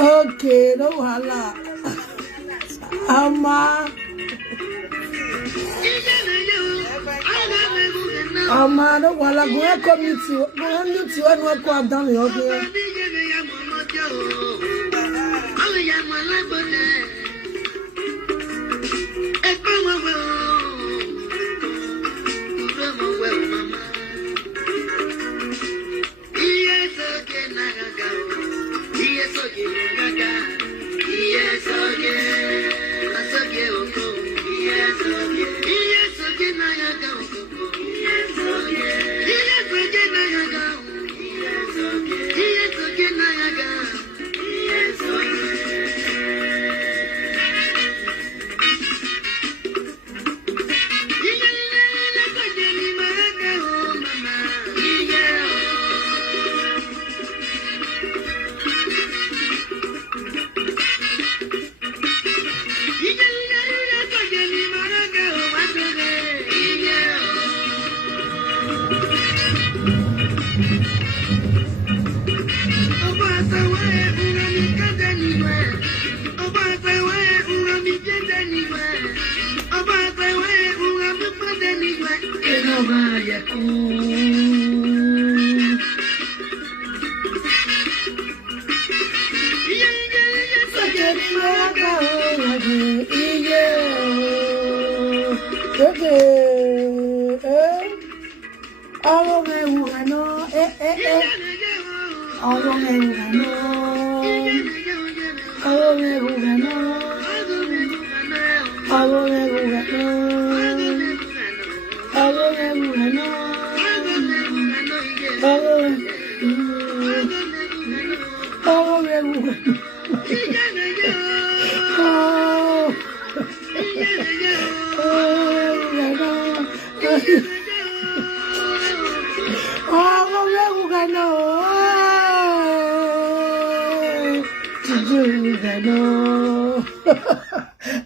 Okay, no hala. Ama no wala go community. Go community when we go down the okay.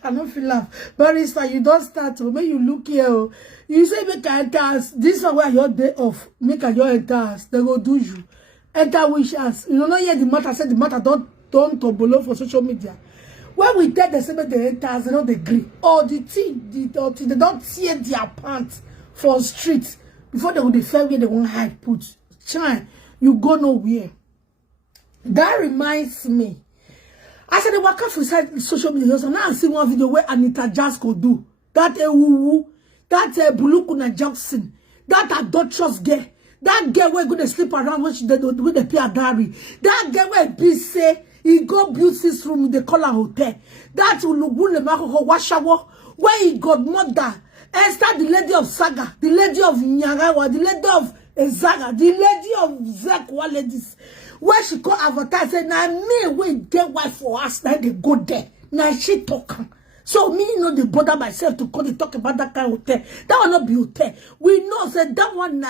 I don't feel laugh. Barrister, you don't start to make you look here. You say make I enter house. This is where your day off. Make I your enter house. They go do you. Enter wish house. You don't hear the matter. Say the matter don't tobolo for social media. When we tell the same they enter house, they don't agree. Or the thing, they don't tear their pants for streets before they go the fair where they won't hide put. Chine, you go nowhere. That reminds me. I said, they work out for social media. So now I see one video where Anita Jazz could do. That a woo, that a Bulukuna Jackson, that a adulterous girl, that girl where go to sleep around when she did with the Pierre Diary. That girl where be say, he go build this room in the color hotel. That Ulugule Mako Washawo, where he got mother. Esther, the lady of Saga, the lady of Nyagawa, the lady of Zaga, the lady of Zekwa ladies. Where she call advertise, say, now me we get wife for us, now they go there. Now she talking. So me know the bother myself to call the talk about that kind of hotel. That will not be hotel. We know that that one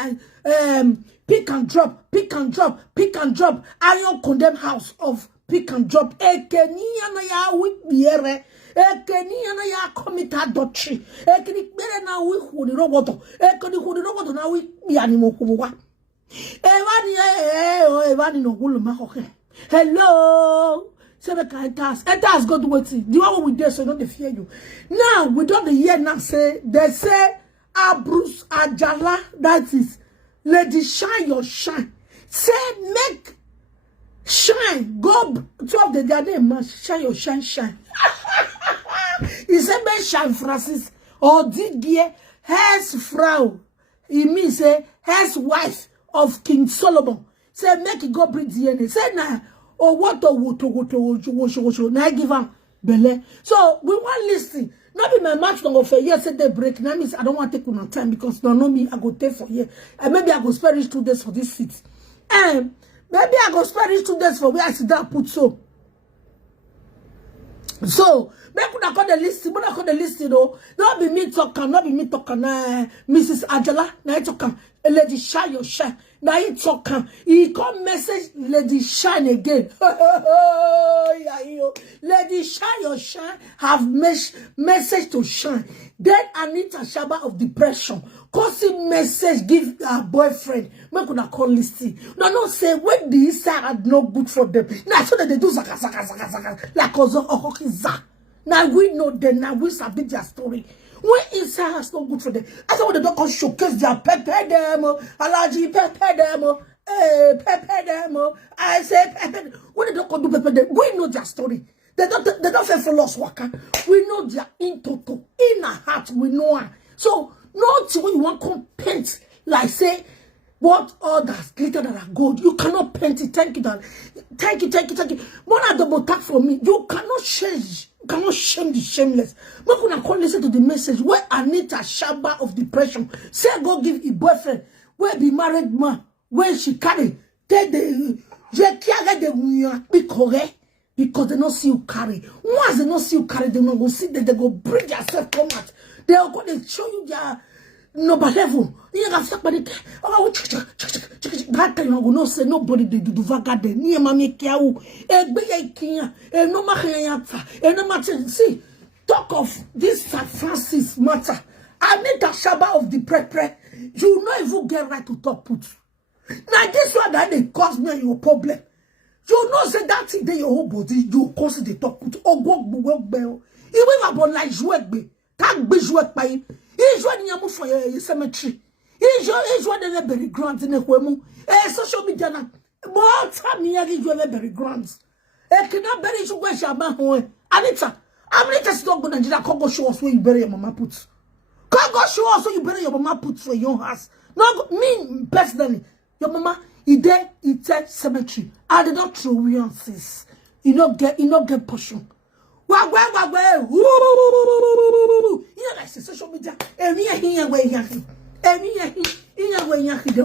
pick and drop, pick and drop, pick and drop. Iron condemn house of pick and drop. Ekeni na ya wibiere. Ekeni na ya commit adultery. Ekeni bere na wi huni roboto. Ekeni huni roboto na wi bianimo kubuwa. Hello. Say the kind task. And task God waiting. The one we did so don't fear you. Now we don't hear now say they say Bruce Ajala, that is Lady shine your shine. Say make shine. Go 12 the other man. Shine your shine, shine. He said make shine Francis. Or Didier, his frau. He means say his wife of King Solomon. Say make it go breed DNA. Say nah. Or what to now give him belle. So we want listen. Not be my match long for yesterday break. That means I don't want to take my time because don't know me. I go take for here. And maybe I go spare it 2 days for this seat. And maybe I go spare it 2 days for where I sit down put so. So, make una call the list, when I call the list, you know, not be me talking, Mrs. Ajala, now you talking, Lady Shine your shine, now you talking, he come message, Lady Shine again, Lady Shine your shine, have message to shine, then Anita Shaba of depression, causing message, give her boyfriend, make una call listing, no say, when this side no good for them, now so that they do zaka, like Ozo, now we know them, now we sabi their story. When inside has no good for them. I said when they don't come showcase their pepper them, allergy pepper them, pepper them. I say pepper. When they don't come do pepper them, we know their story. They don't fail for lost worker. We know their in total, in our heart, we know her. So not when you want to paint like say what others glitter that are gold. You cannot paint it. Thank you, darling. Thank you. One of the attack from me. You cannot change. You cannot shame the shameless. But when I call listen to the message where Anita Shaba of depression say go give a boyfriend where be married man when she carry take the be correct because they not see you carry. Once they not see you carry, they not go see that they go bring yourself come out. They are going to show you their no level. You have somebody. Oh, that time you go no say nobody they do vaga de. Ni mama kia u. Bbnaija. No mahayata. No matter. See, talk of this St. Francis matter. I need the Shaba of the pre. You not even get right to talk put. Now this one that they cause me your problem. You know say that thing they your whole body. You cause the talk put. Oh work bell. Even about like jouet be. Tag be jouet by. He's running a move for your cemetery. He's running a very grant in a woman. Social media. More time here is your very grants. I cannot bury you where you're my Anita. Anita's not going to Congo show us where you bury your mama puts. Congo show us where you bury your mama puts for your house. Not me personally. Your mama, he there, he said cemetery. I did not throw reances. You not get portion. Where? Yeah, I say social media. Every here where they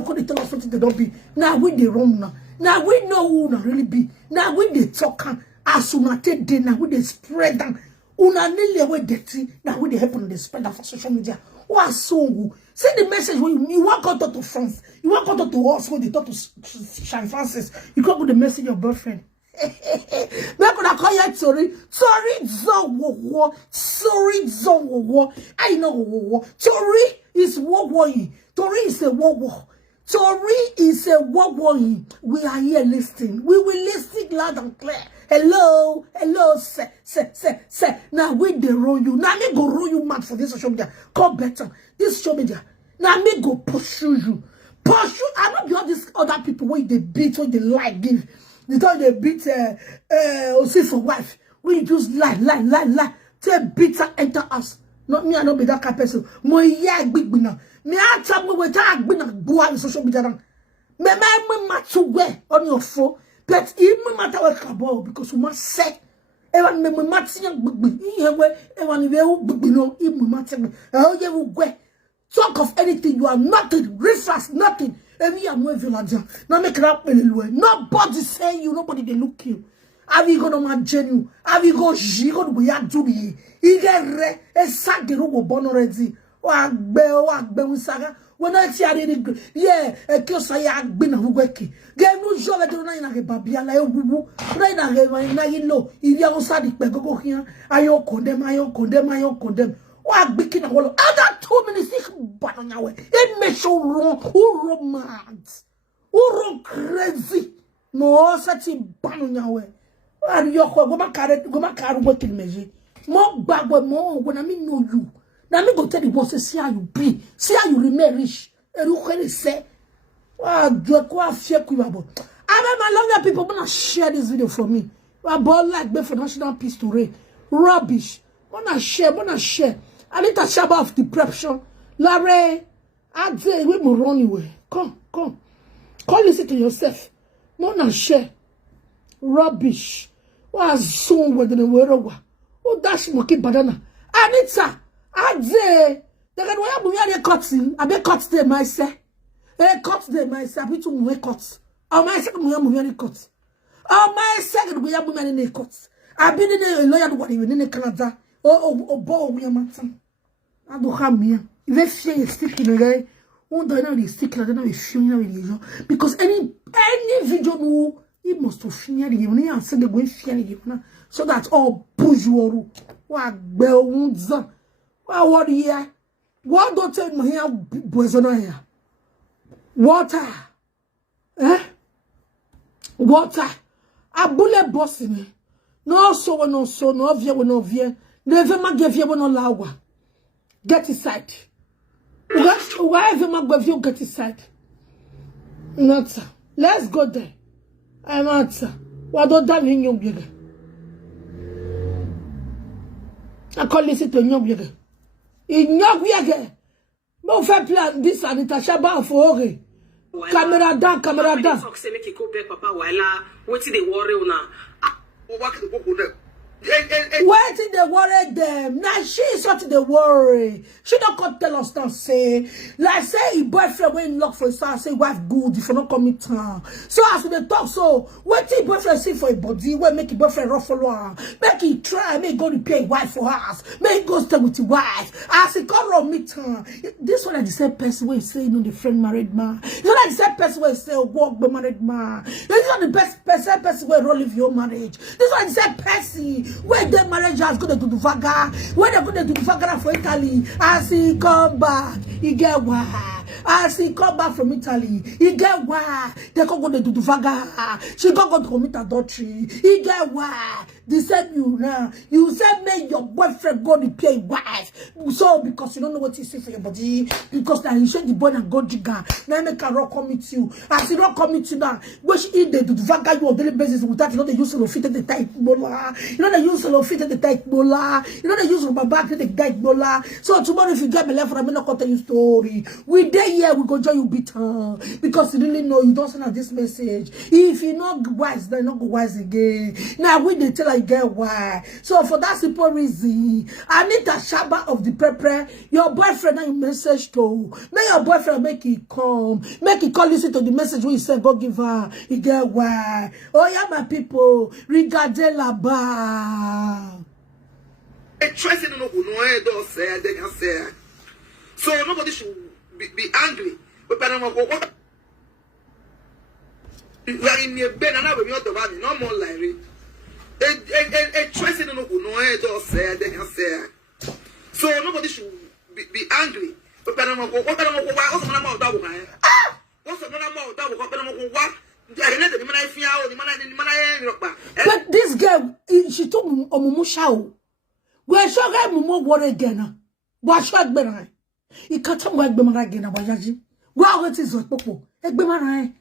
could tell us something they don't be. Now we the wrong now. Now we know who not really be. Now we the talk as soon as they now we the spread them. Una nearly away dirty. Now we the happen the spread that for social media. What so? Send the message when you want to talk to France. You want to talk to us when they talk to St. Francis. You come with the message your boyfriend. Not gonna call you sorry. Sorry, I know Tori is warring. Tori is a war. Tori is a warring. We are here listening. We will listen loud and clear. Hello, say. Now we they roll you. Now me go roll you mad for this social media. Come better. This social media. Now me go pursue you. I not be all these other people where they beat, where they like give. They thought they beat Osi for wife. We just lie. Tell bitter enter us. Not me, I don't be that kind of person. Mo yeah big bina. Me I tell me we tell bina boy in social media. Me match where on your phone. But even matter what kabo because we must say. Ewan me match young big bina. Ewan we big bina. Even match me. Oh yeah we go. Talk of anything. You are nothing. Refresh nothing. Every year no villager. Now make it up nobody say you, nobody they look you. Have you gonna imagine you? Have you go jigo we are doing? He get re a sack the robo born already. Wagbe saga. When I see yeah, a kiss I had been a wiki. Get no job at the nine a babia like woo. Rain a nine low. If you are sadik go here, I condemn. What bikin a whole other 2 minutes but on your way. It may show wrong, who romance, who wrong crazy. No such a ban on your way. Are you go back working measure? More bad more when I mean know you. Now me go tell the boss see how you be, see how you remain rich. And who can say Wow, do quite fear quibble. I love people wanna share this video for me. About like me for national peace to reign. Rubbish. Wanna share. I need a shadow of depression. Larry, I'd say we will run away. Come. Listen to yourself. Wanna share. Rubbish. What soon with the world? Oh, that's monkey banana. Anita, I'd say the way I cut in. I be cut them myself. Cut them myself. We too cut. Oh, my second we cut. Oh, my second we have women cut. I've been in a lawyer what even in Canada. Oh, boy, we are matching. I don't have me. Let's say it's sticking away. One day now is sticking. I don't know if feeling because any video no, it must have fear you. When you say the way fear you, so that all bourgeois. What bells? What here? What don't tell me here? Bozono here. Water. Water. A bullet bossing. No vie. Never ma give you no lawa. Get inside. Wherever ma give you get inside. Not sir. Let's go there. I'm out sir. What don't that mean you bigger? I call listen to you bigger. In your bigger. No fair plan this and it a shaba for camera down. Say make you go back, Papa. While waiting the worry now. Why did they worry them? Now she's what they worry. She don't come tell us now say. Like say your boyfriend when look for his house, say wife good if you not come in town. So as they talk, so what your boyfriend see for a body, when make your boyfriend ruffle her, make he try, make go repair wife for us, make go stay with your wife. As he come around meet her. This one is the same person where he say you know the friend married man. It's not the same person where he say walk be married man. This is not the best same person where roll with your marriage. This one is the same person. When the marriage has gone to the Vaga, when they're going to do the Vaga for Italy, as he come back, he get why. As he come back from Italy, he get why. They can't go to the Vaga. She can't go to commit adultery. He get why. They said you now. You said make your boyfriend go to pay wife. So because you don't know what you say for your body, because now you said the boy and go jigger. Now make a rock commit you. As he rock commit you now, which in the Vaga you on daily basis without you know they use to fit the tight bola. You know they use to fit the tight bola. You know they use rubber back the tight bola. So tomorrow if you get me left, I'm not gonna tell you story. We day here we go join you bitter because you really know you don't send out this message. If you not wise, then not go wise again. Now we they tell I get why. So for that simple reason, I need a shaba of the prepare. Your boyfriend and message to. Make your boyfriend make it come. Make it call listen to the message we say go give her. You get why. Oh yeah, my people. Regardez là-bas. So nobody should be angry. We are in the bed and we are the no more like so nobody should be angry. But this girl, she took Omumusha. Where shall I move water again? What shall I be? You can't tell what Bemara again about Yaji. Well, it is what Popo. Egbemarai.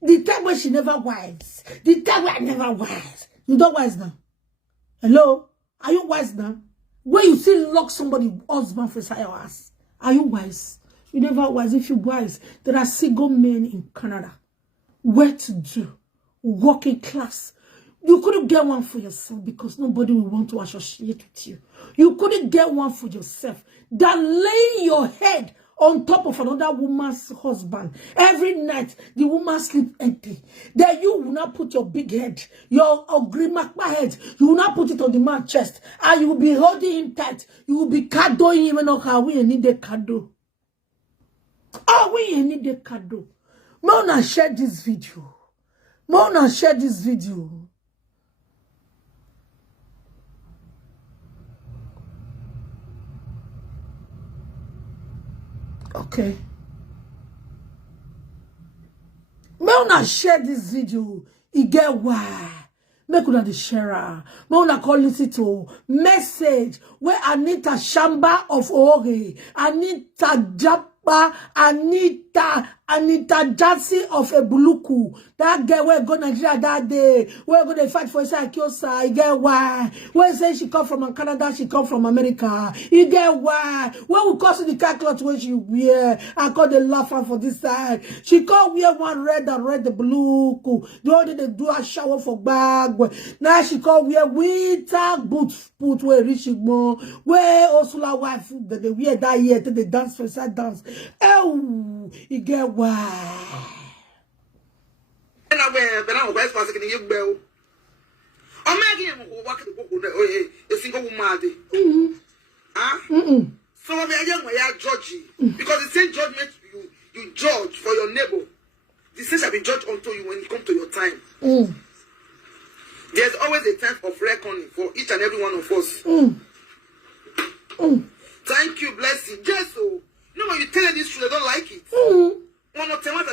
The time when she never wise. The time when I never wise. You don't wise now. Hello? Are you wise now? When you see lock somebody husband for your ass. Are you wise? You never wise. If you wise, there are single men in Canada. Where to do? Working class. You couldn't get one for yourself because nobody will want to associate with you. You couldn't get one for yourself. That lay your head on top of another woman's husband. Every night, the woman sleep empty. Then you will not put your big head, your ugly makma head, you will not put it on the man's chest. And you will be holding him tight. You will be cadoing him and how we need a cado. Oh, we need a cado. Mona share this video. Okay. May una share this video. You get why. Make una the share. May una call listen to message where Anita Shamba of Ore, Anita Japa, Anita Anita Jassy of Ebuluku. That girl where go Nigeria that day. Where go they fight for Kyosa. You get why? Where say she come from Canada, she come from America. You get why? Where we cause the car cloth where she wear. I call the laugher for this side. She call wear one red and red the blue. The other they do a shower for bag. Now she call wear winter boots put where rich more. Where Ursula wife that they wear that year till they dance for side dance. Oh, you get why? And I wear, but I'm best passing in your bell. I'm making him walk the book a single woman. So I'm a young way judgy because the same judgment you judge for your neighbor. The same shall be judged unto you when it comes to your time. There's always a time of reckoning for each and every one of us. Thank you, bless you. Yes, so you know when you tell them this truth, they don't like it. One of them and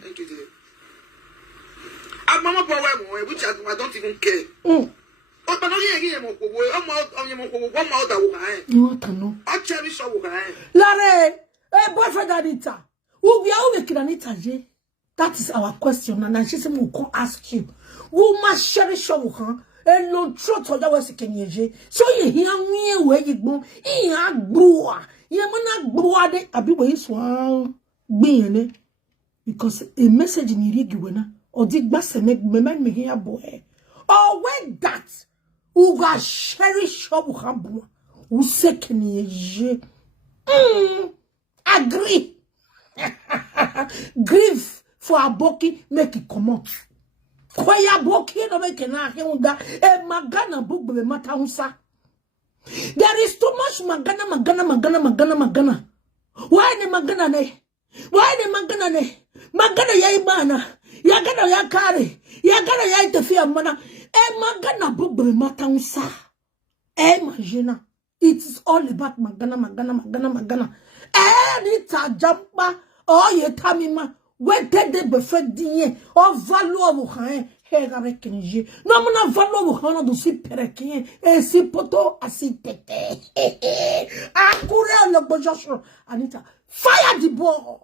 thank you, dear. Which I don't even care. But not again, one mouth. You want to know? I cherish our Larry, boyfriend Anita. Who we are making Anita J? That is our question, and she said we can ask you. Who must cherish your hand? And no truth or that was a Kenyaje. So you hear me where you go. You are brewer. You are not brewer. I be where you swallow. Being because a message in Irigwana or did Basse make me here boy. Or when that who got cherish your hand, who second ye. Agree. Grief for a boki make it come out. Kwaya boki no make na hunda e magana book be mata unsa. There is too much magana. Why ne magana ne? Why ne magana ne? Magana ya ibana. Ya gana ya kare. Ya gana ya itafia mana. E magana book be mata unsa. Imagine. It's all about magana. Nita jamba oh ye tamima we dede befed dinye o value of han hera rekenje no mona value of han do si perekin e si poto asi tete akure lobojo Anita fire the boy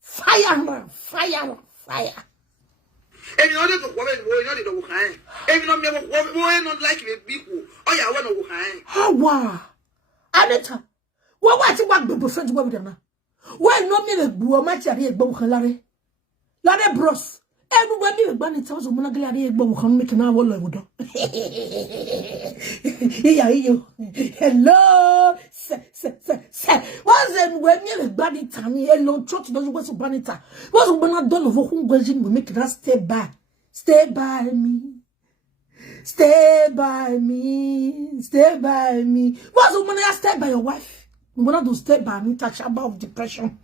fire. And you know the woman boy not the woman and you know me boy not like the people oh yeah one of woman hawa Anita what you want to friends with them? Why no me the buo match at the bow Larry bros. Everywhere me ban it was Monaglari bow can make an hour load. Hello, wasn't when me the bunny tammy alone church doesn't was a banita. Was when I don't know who was in will make us stay by me. Stay by me. Was when I stay by your wife? When I do stay by me, touch about depression.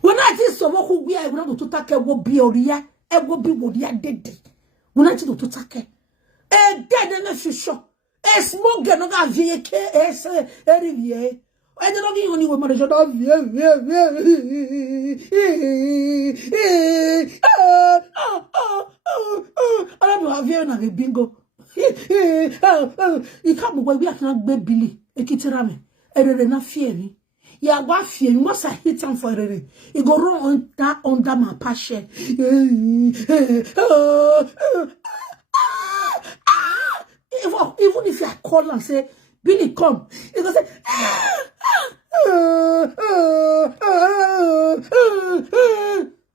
When I did so, who we are going to take a will be or ya, it will be what ya did. When I do to take a dead and a show, a smoke and a ivie-eki, eriyo. I don't know even you were managed of I don't know have you and a bingo. You come away, we are not baby, a kitterame. Na fear me. Ya wa fear you must hit him for it. You go wrong under my passion. Even if I call and say, Billy, come, you go say,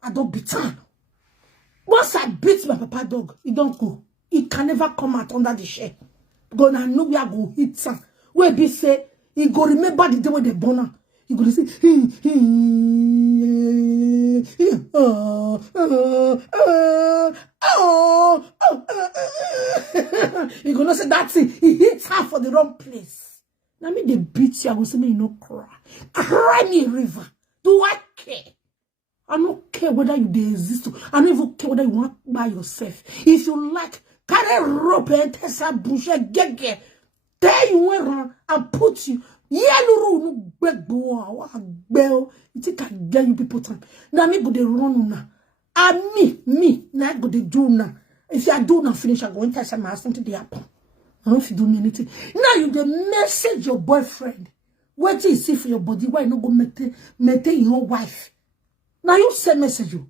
I don't beat him. Once I beat my papa dog, he don't go. He can never come out under the shade. Go now, know we are go hit some. Where be say, he go remember the day when they born her. He go say, he go not say that's it. He hits her for the wrong place. Now me they beat you. I go say me you no cry. Cry me a river. Do I care? I don't care whether you they exist. I don't even care whether you want by yourself. If you like, carry rope and test a bush get. There you went and put you. Yellow beg bell. You think I get you people time. Now me go they run now. And me, now go they do now. If you do not finish, I go and tell some something to happen. I don't do anything. Now you the message your boyfriend. What you see for your body? Why not go maintain your wife? Now you send message you.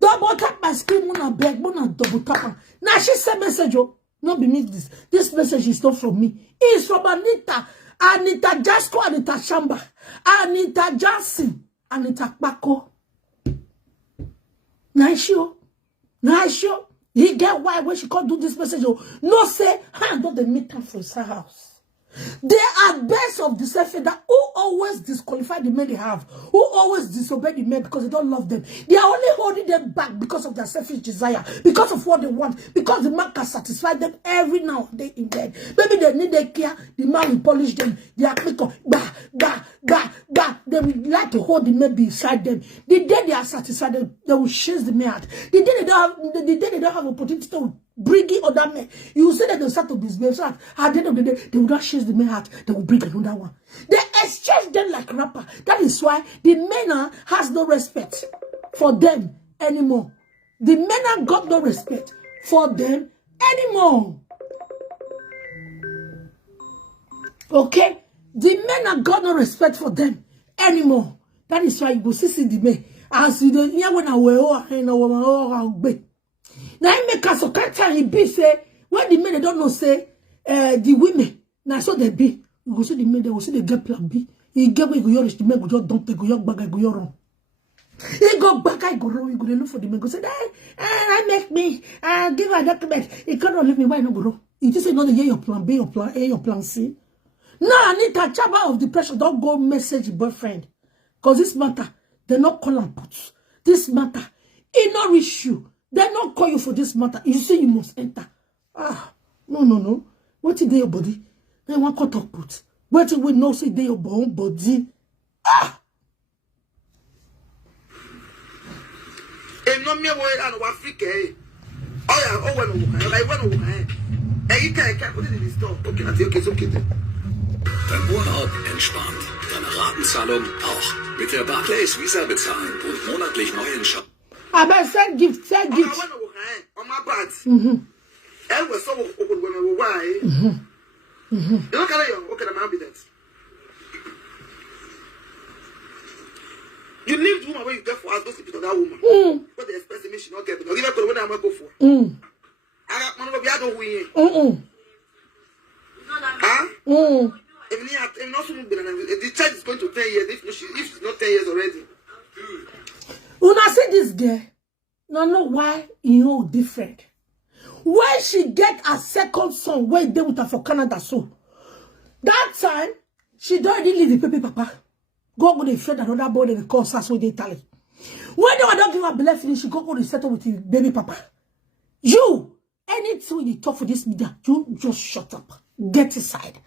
Double tap my screen, wanna beg, wanna double tap. Now she send message you. No be me this. This message is not from me. It's from Anita. Anita Jasko, Anita Shamba, Anita Jackson, Anita Bako. Nice show. He get why when she can't do this message. No say, hand on the meter for his house. They are best of the self-feeder who always disqualify the men they have, who always disobey the men because they don't love them. They are only holding them back because of their selfish desire, because of what they want, because the man can satisfy them every now and then in bed. Maybe they need their care, the man will polish them, they are quick, they will like to hold the men beside them. The day they are satisfied, they will chase the man out. The day they don't have opportunity to bring in other men, you say that they'll start to misbehave. So at the end of the day, they will not chase the men out, they will bring another one. They exchange them like rapper. That is why the men has no respect for them anymore. The men got no respect for them anymore. Okay? The men got no respect for them anymore. That is why you go see the men. As you don't hear when I wear now I make us so can't he be say when the men they don't know say the women now so they be you go see the men they will see the get plan B. He get where you go reach the men go just don't take go your bag go your wrong. He go back I go wrong you go look for the men go say I make me give a document. He cannot leave me why no go wrong. You just say no hear your plan B, your plan A, your plan C. Now I need a chaba of depression. Don't go message your boyfriend because this matter they not call and put this matter it not reach you. They not call you for this matter. You say you must enter. No. What is your body? They want cut up put. What we know say they your body. No me boy and Africa. Dein Urlaub entspannt. Deine Ratenzahlung auch. Mit der Barclays Visa bezahlen und monatlich neuen Shop. Aber send gift. On my part. And we're so open when we were why. You look at it, okay, the man be that. You leave the woman where you get for us, go sleep with that woman. But the expensive me she not get. I'll give her when I'm going to go for. I got money, but I don't win. If not, the child is going to 10 years. If she's not 10 years already. When I say this girl, no know why you know different. When she get a second son, where they with her for Canada, so that time she don't really leave the baby papa. Go the friend another boy they call us with Italy. When they were not give her belief finish, she go to settle with the baby papa. You anything you talk for this media, you just shut up. Get inside.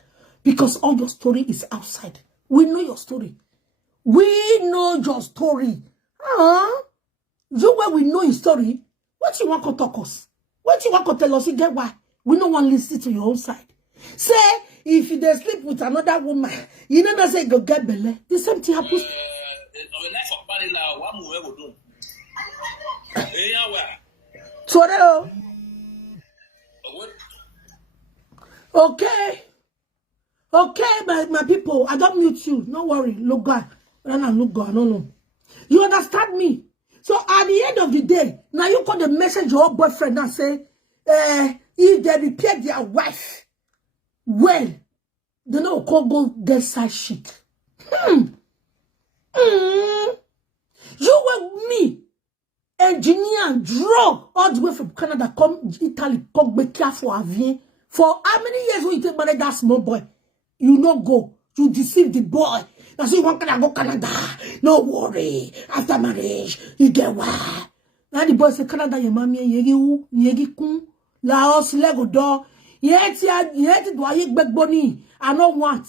Because all your story is outside. We know your story. We know your story. You where we know your story, what you want to talk us? What you want to tell us? You get why? We don't want to listen to your own side. Say, if you sleep with another woman, you never say go get belly. The same thing happens. So, okay, my people, I don't mute you. No worry, look God. Look God, no. You understand me? So at the end of the day, now you call the message your boyfriend and say, if they repair their wife, well, they know go get side shit. You with me, engineer, drug all the way from Canada, come Italy, come be careful ivie. For how many years will you take marry that small boy? You no go. You deceive the boy. That's why you want to go Canada. No worry. After marriage, you get why. Now the boy say Canada, your mommy, yegi kun. Laos, lego door. Yet do I beg bunny. I know what.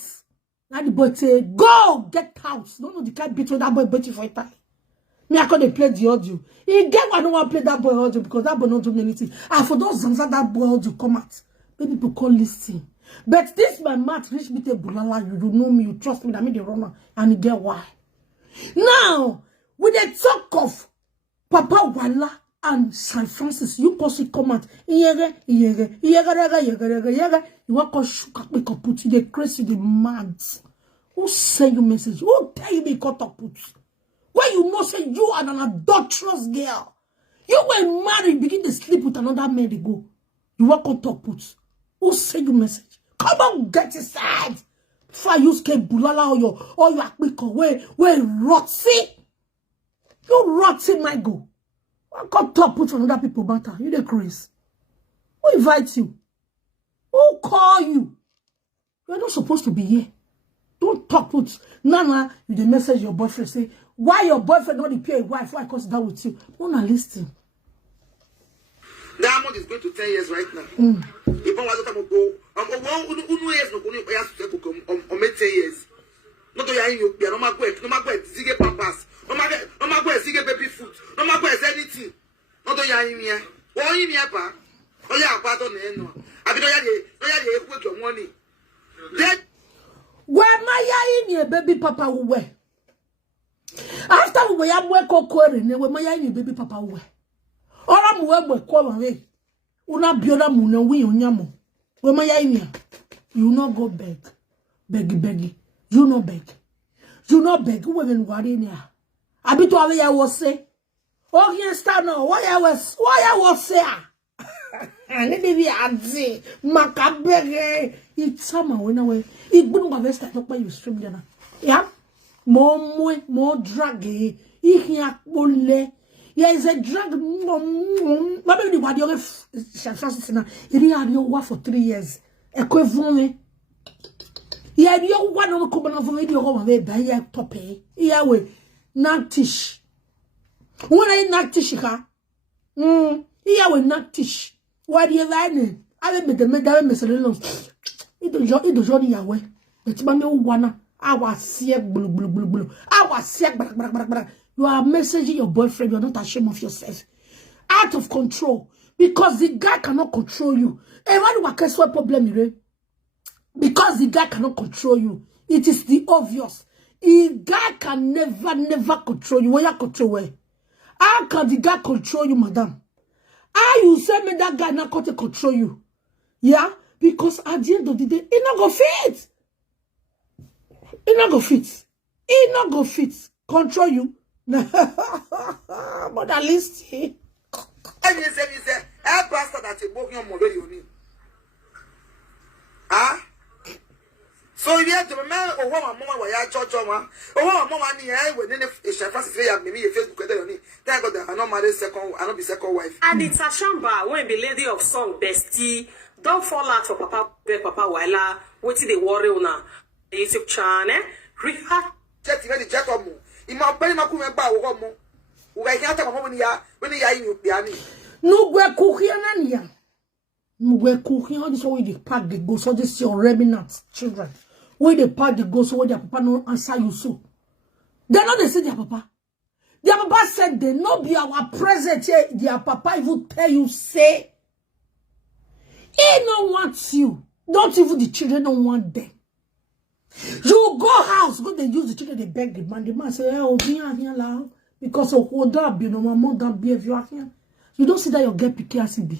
Now the boy say, go get out. Don't know the kind between that boy betting for Italy. Me, I can't play the audio. He get I don't want to play that boy audio because that boy not do anything. And for those zanza that boy audio come out. Maybe people call listen. But this my math reach me to Bulala. You don't know me, you trust me, that me the runner. And you get why. Now, with the talk of Papa Wala and St. Francis, you can see comment. You want to shoot up, put you the crazy, the mad. Who send you message? Who tell you be cut up put? When you know say you are an adulterous girl. You were married, begin to sleep with another man to go. You walk on top put. Who send you message? Come on, get inside. Before you skate bulala or your Aproko, where rotty. You rotty, my go. Walk on top put for other people matter. You the crazy. Who invites you? Who call you? You're not supposed to be here. Don't talk with Nana. You the message your boyfriend say, why your boyfriend not pay a wife? Why cause that with you? Wanna listen. Diamond is going to 10 years right now. If I was to go, years no kuni ya to 10 years. No to ya in you, no ma go zige papas. No ma go zige baby food. No ma go anything. No to ya in here. Wo in here pa. O ya pa to na eno. Abi no ya dey eku your money. Then where my in your baby papa we. After we ya mwe kokore ne we my in baby papa we. Ora mu we kwa we. Una bioda mu na we onyamo. We my in you not go beg. Beg. You no beg. You no beg. Women worry in here. Abi to ave ya was say. Oh here stand no. Why I was say. And let me add Makabere. It's summer when away. It wouldn't have start up by you stream dinner. Yeah? More draggy. Here only. Yeah, is a drag. Maybe the body of Shafasina. He had your wife for 3 years. A quick yeah, you one of the common of radio home away by your tope. Yeah, we not tish. When I not tish, yeah, we not tish. Why do you like I will make the medal Miss Lolo. It was Johnny away. It's my new one. I was sick, blue. I was sick, you are messaging your boyfriend. You're not ashamed of yourself. Out of control. Because the guy cannot control you. And why do I guess what problem you have? Because the guy cannot control you. It is the obvious. The guy can never control you. What you control where? How can the guy control you, madam? How you say me that guy not going to control you? Yeah? Because at the end of the day, he not go fit. He not go fit. He not go fit. Control you. But at least he. And you say, I bastard that you broke your mother, you need. Ah? So you have to remember, oh, what my mama, why I judge your mama, oh, what my mama, when a chef has maybe a Facebook, thank God that I not married second, I not be second wife. And it's a shamba when be lady of song bestie. Don't fall out for Papa Wila. What did they worry on a YouTube channel? Rehat. Check the Jacomo. In my belly, my come about Homo. Who I can't tell when you are in your piano. No, we're cooking and we're cooking all this way they pack the ghost, so this your remnant children. Where they pack the ghost, where their papa no answer you so. They know they say their papa. Their papa said they no be our present here. Their papa even tell you say he don't want you. Not even the children don't want them. You go house, go they use the children, they beg the man. The man say, oh, here loud. Because of what that be no more than behavior here. You don't see that your girl picky as it be.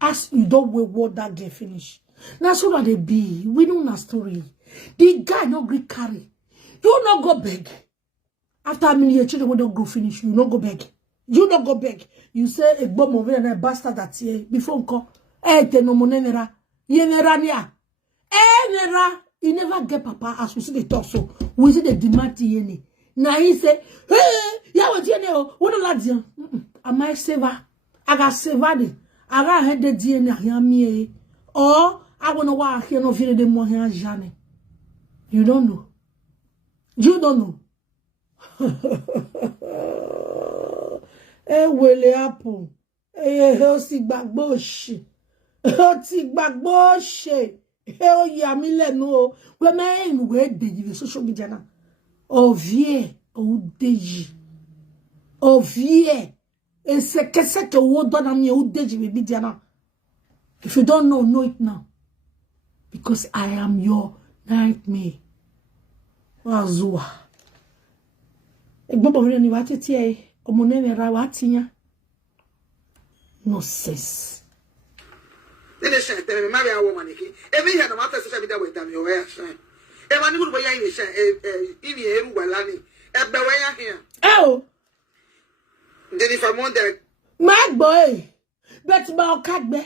As you don't wait what that girl finish. Now so that they be. We know that story. The guy not great carry. You not go beg. After a million children will not go finish. You not go beg. You not go beg. You say a bomb over and a bastard that's here. Before uncle. Te no monenera. Yenera niya. Nera. You never get papa as we see the torso. We see the demand yene. Now he say, hey, ya what yene what do lads ya? Am I saver? I got saved. I got head the DNA here me. Or I wanna walk here no feel the more here Jane. You don't know. You don't know. Eh, well, apple. Eh, healthy back bush. Healthy back bush. Oh, yeah, me let no. We may wait the social media now. Ivie, udeji. Ivie. Et c'est qu'est-ce que vous donnez à udeji baby Diana. If you don't know it now. Because I am your nightmare. Wazua. Egbo bovre ni wateti e. Omonene ra watinya. No sense. Then they shine, tell me, marry a woman. Every year, no matter social media with them, you wear shine. mani go ya in sha ini eru walani e be we ya here oh then if I'm on there my boy bet ma o kagbe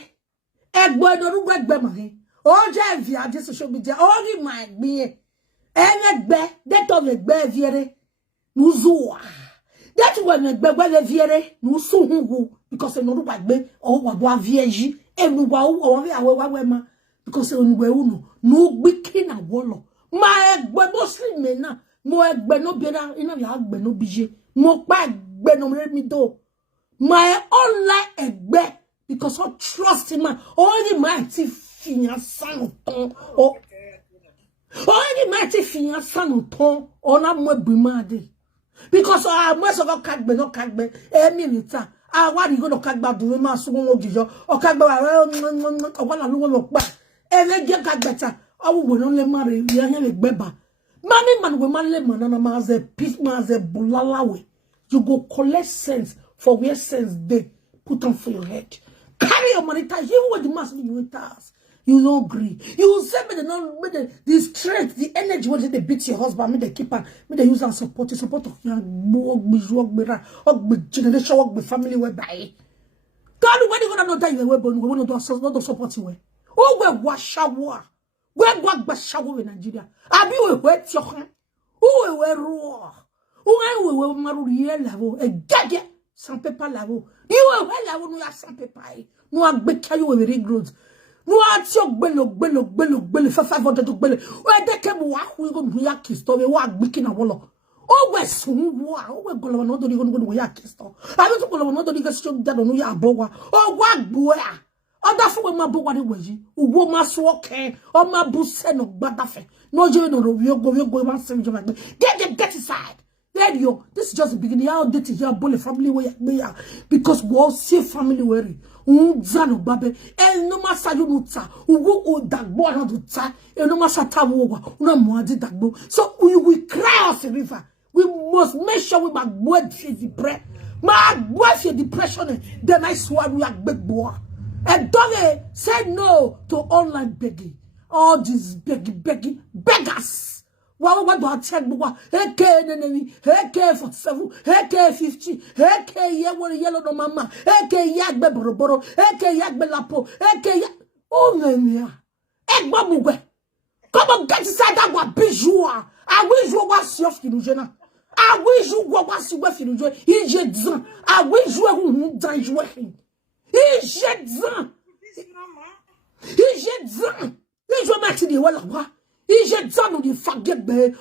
egbo do ru gbegbe mo he o je via this social media o ri my gbe enegbe that of egbe viere nuzuwa that when egbe viere nusu hu because no ru gbagbe o wa bo avieji enu wa o we ma because onugbe unu no gbiki na wolo ma egbe muslim na mo egbe no bera ina ya egbe no bije mo pa egbe no mi do my online egbe because I trust him only mighty fiançan ton o only mighty fiançan ton ona mo gbimade because mo so go kagbe no kagbe minute wa ri go no kagba du ma so won ogijo o kagbe wa o na lu won pa je kagbeta owo no le mare ya le gbeba mami man we man le man na ma ze peace ma ze bulalawe you go collect sense for where sense dey put on for your head carry your money tie you with the mass you task you don't agree you say me the strength the energy when they beat your husband me they keep am me they use and support of your generation work with family whereby God when you gonna know that you we want to support you oh we washawa we gbashawo in Nigeria abi we wet your hand who we raw who we maru level e gage sans paper level you we level no ya sans paper no agbeka you we regrowth no ati ogbelo 500 ogbelo we de ke wa hu go no ya kisto we wa agbeki na wolo o we sun wa o we golo no do ni go ya kisto abi to golo no do ni ga so da no ya abowa o wa gbo a oda fo ma bo wade waji uwo ma so oken o ma bu se no gbadafe no je no we go ma se me get aside eriyo this is just the beginning how did you bully family way because we all see family worry unzano babe no ma sa you nuta uwo o dagbo na duta no ma sa tawo wa una mo adi dagbo so we will cry us a river we must make sure we ma gbo the bread ma gbo depression then I swear we are big boy. And don't say no to online begging. All these beggars. What do I tell you? AK-47, AK-50, AK yellow no mama, AK yagbe boroboro, AK yagbe lapo, AK oh mania. Egbabuwe. Come on, get inside that one bijou. I wish you was your filujena. I wish you was your filujena. I wish you were dangerous. Il jette ça. Il joue match de wala wa. Il jette ça nous di faget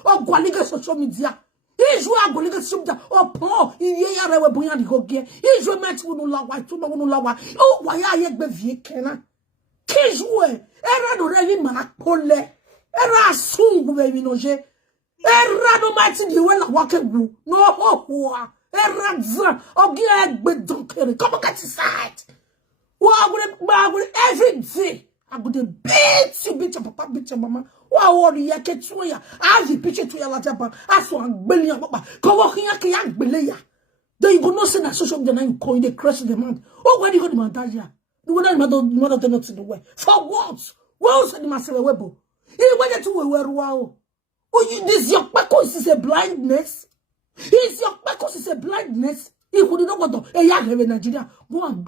o gwaliga social media. Il joue à gwaliga social media. O po il y a rewe boyan di goge. Il joue match nous la wa tout nous la wa. O wa ya yegbe vie kena. Qui joue? Era do revi manakole. Era sungu be minoje. Era do match de wala wa ke wu. No ho. Era za o gi egbe donkere. Come get inside. Every day I go to beat your papa, beat your mama. Worry ya ke tu ya. I the picture to ya la jaba. I saw belly ya papa. Come walk in ya ke ya belly ya. Then you go no send a social media you call the crash the man. Oh, where you go the montage ya? You go not mother not to the way. For what? Well said myself webo. He went to where wow. Oh, you this your pekos is a blindness. Is your pekos is a blindness. He could not go to a young in Nigeria. Go and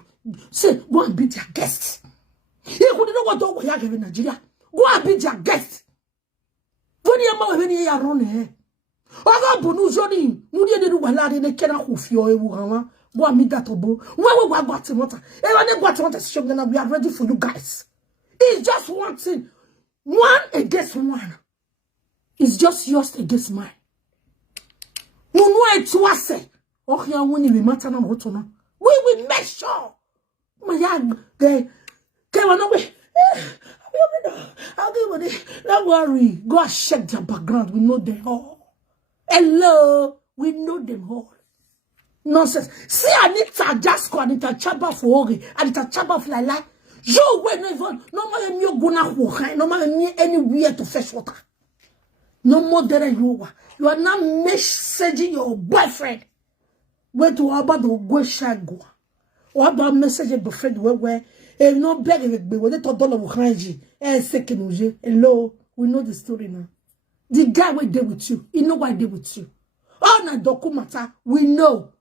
beat your guests. He could not go to in Nigeria. Go and beat your guests. When you are when you are on here. Oga bunu joni, mudi de wala de kena khufio e wuhawa. Go and meet that obo. When we got water. Everyone got water show them we are ready for you guys. It's just one thing. One against one. It's just yours against mine. Munu e tuase. Okhia woni we matter na motona. We will make sure. My young guy, come on away. I'll give it. Don't worry. Go and check their background. We know them all. Hello. We know them all. Nonsense. See, Anita just go Anita chaba for Ori. Anita chaba for Lala. You wait no even. No more than you gonna walk. No more than me anywhere to fetch water. No more than you are. You are not messaging your boyfriend. Wait to about the go shago. Or about message boyfriend where no beg with $1 will hide you. Hello, we know the story now. The guy will deal with you. He know why they with you. Oh, na dokumata, we know.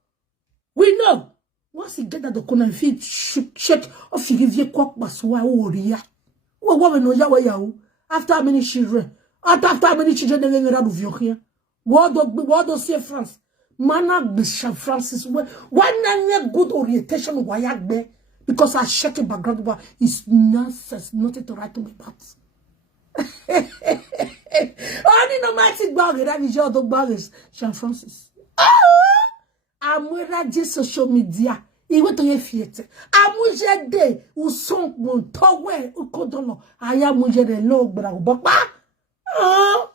We know. Once he get that document, if he shake off, he give you quack baswa oria. What woman knows ya way out? After how many children? After how many children they get out of your here? What do say France? Mana Bishop Francis. Why not good orientation? Why I be? Because I check a background. It's nonsense. Nothing to write to me about. Only no matter bag that is your dog baggage, Jean Francis. I'm with that social media. He went to your theater. I'm with your day who song won't talk well. Ukodolo. I am with your low but oh,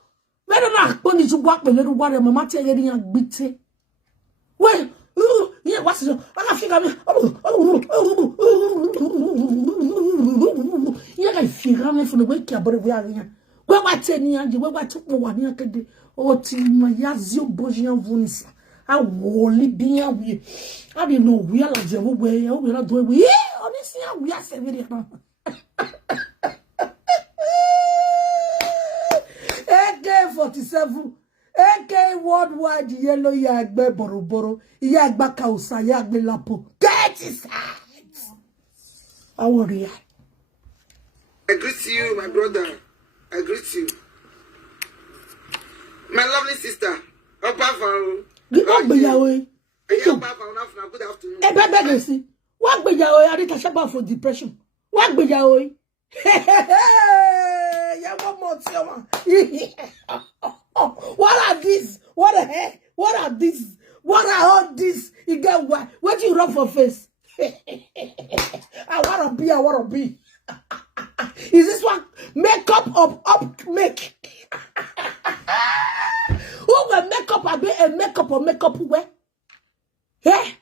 whether not going to walk the little water, my matter getting a bit. Well, yeah, what's it? I figure I figure me from the wake up, but we are here. Where what 10 years, where what took 1 year, or till my Yazio Bojian Vuns. I wholly be away. I didn't know we are like the way, we're not doing we, honestly, we are 7 AK-47, AK worldwide yellow yagbe boroboro, yagba kausa, yagbe lapo. Get inside! I worry. I greet you, my brother. I greet you. My lovely sister. Good afternoon. Good afternoon. What be your way? I did a shop for depression. What be your way? Yeah, one more time. What are these? What the heck? What are these? What are all these? You get what? What do you run for face? I wanna be. Is this one makeup up make? Who will makeup a bit and makeup or makeup where? Hey,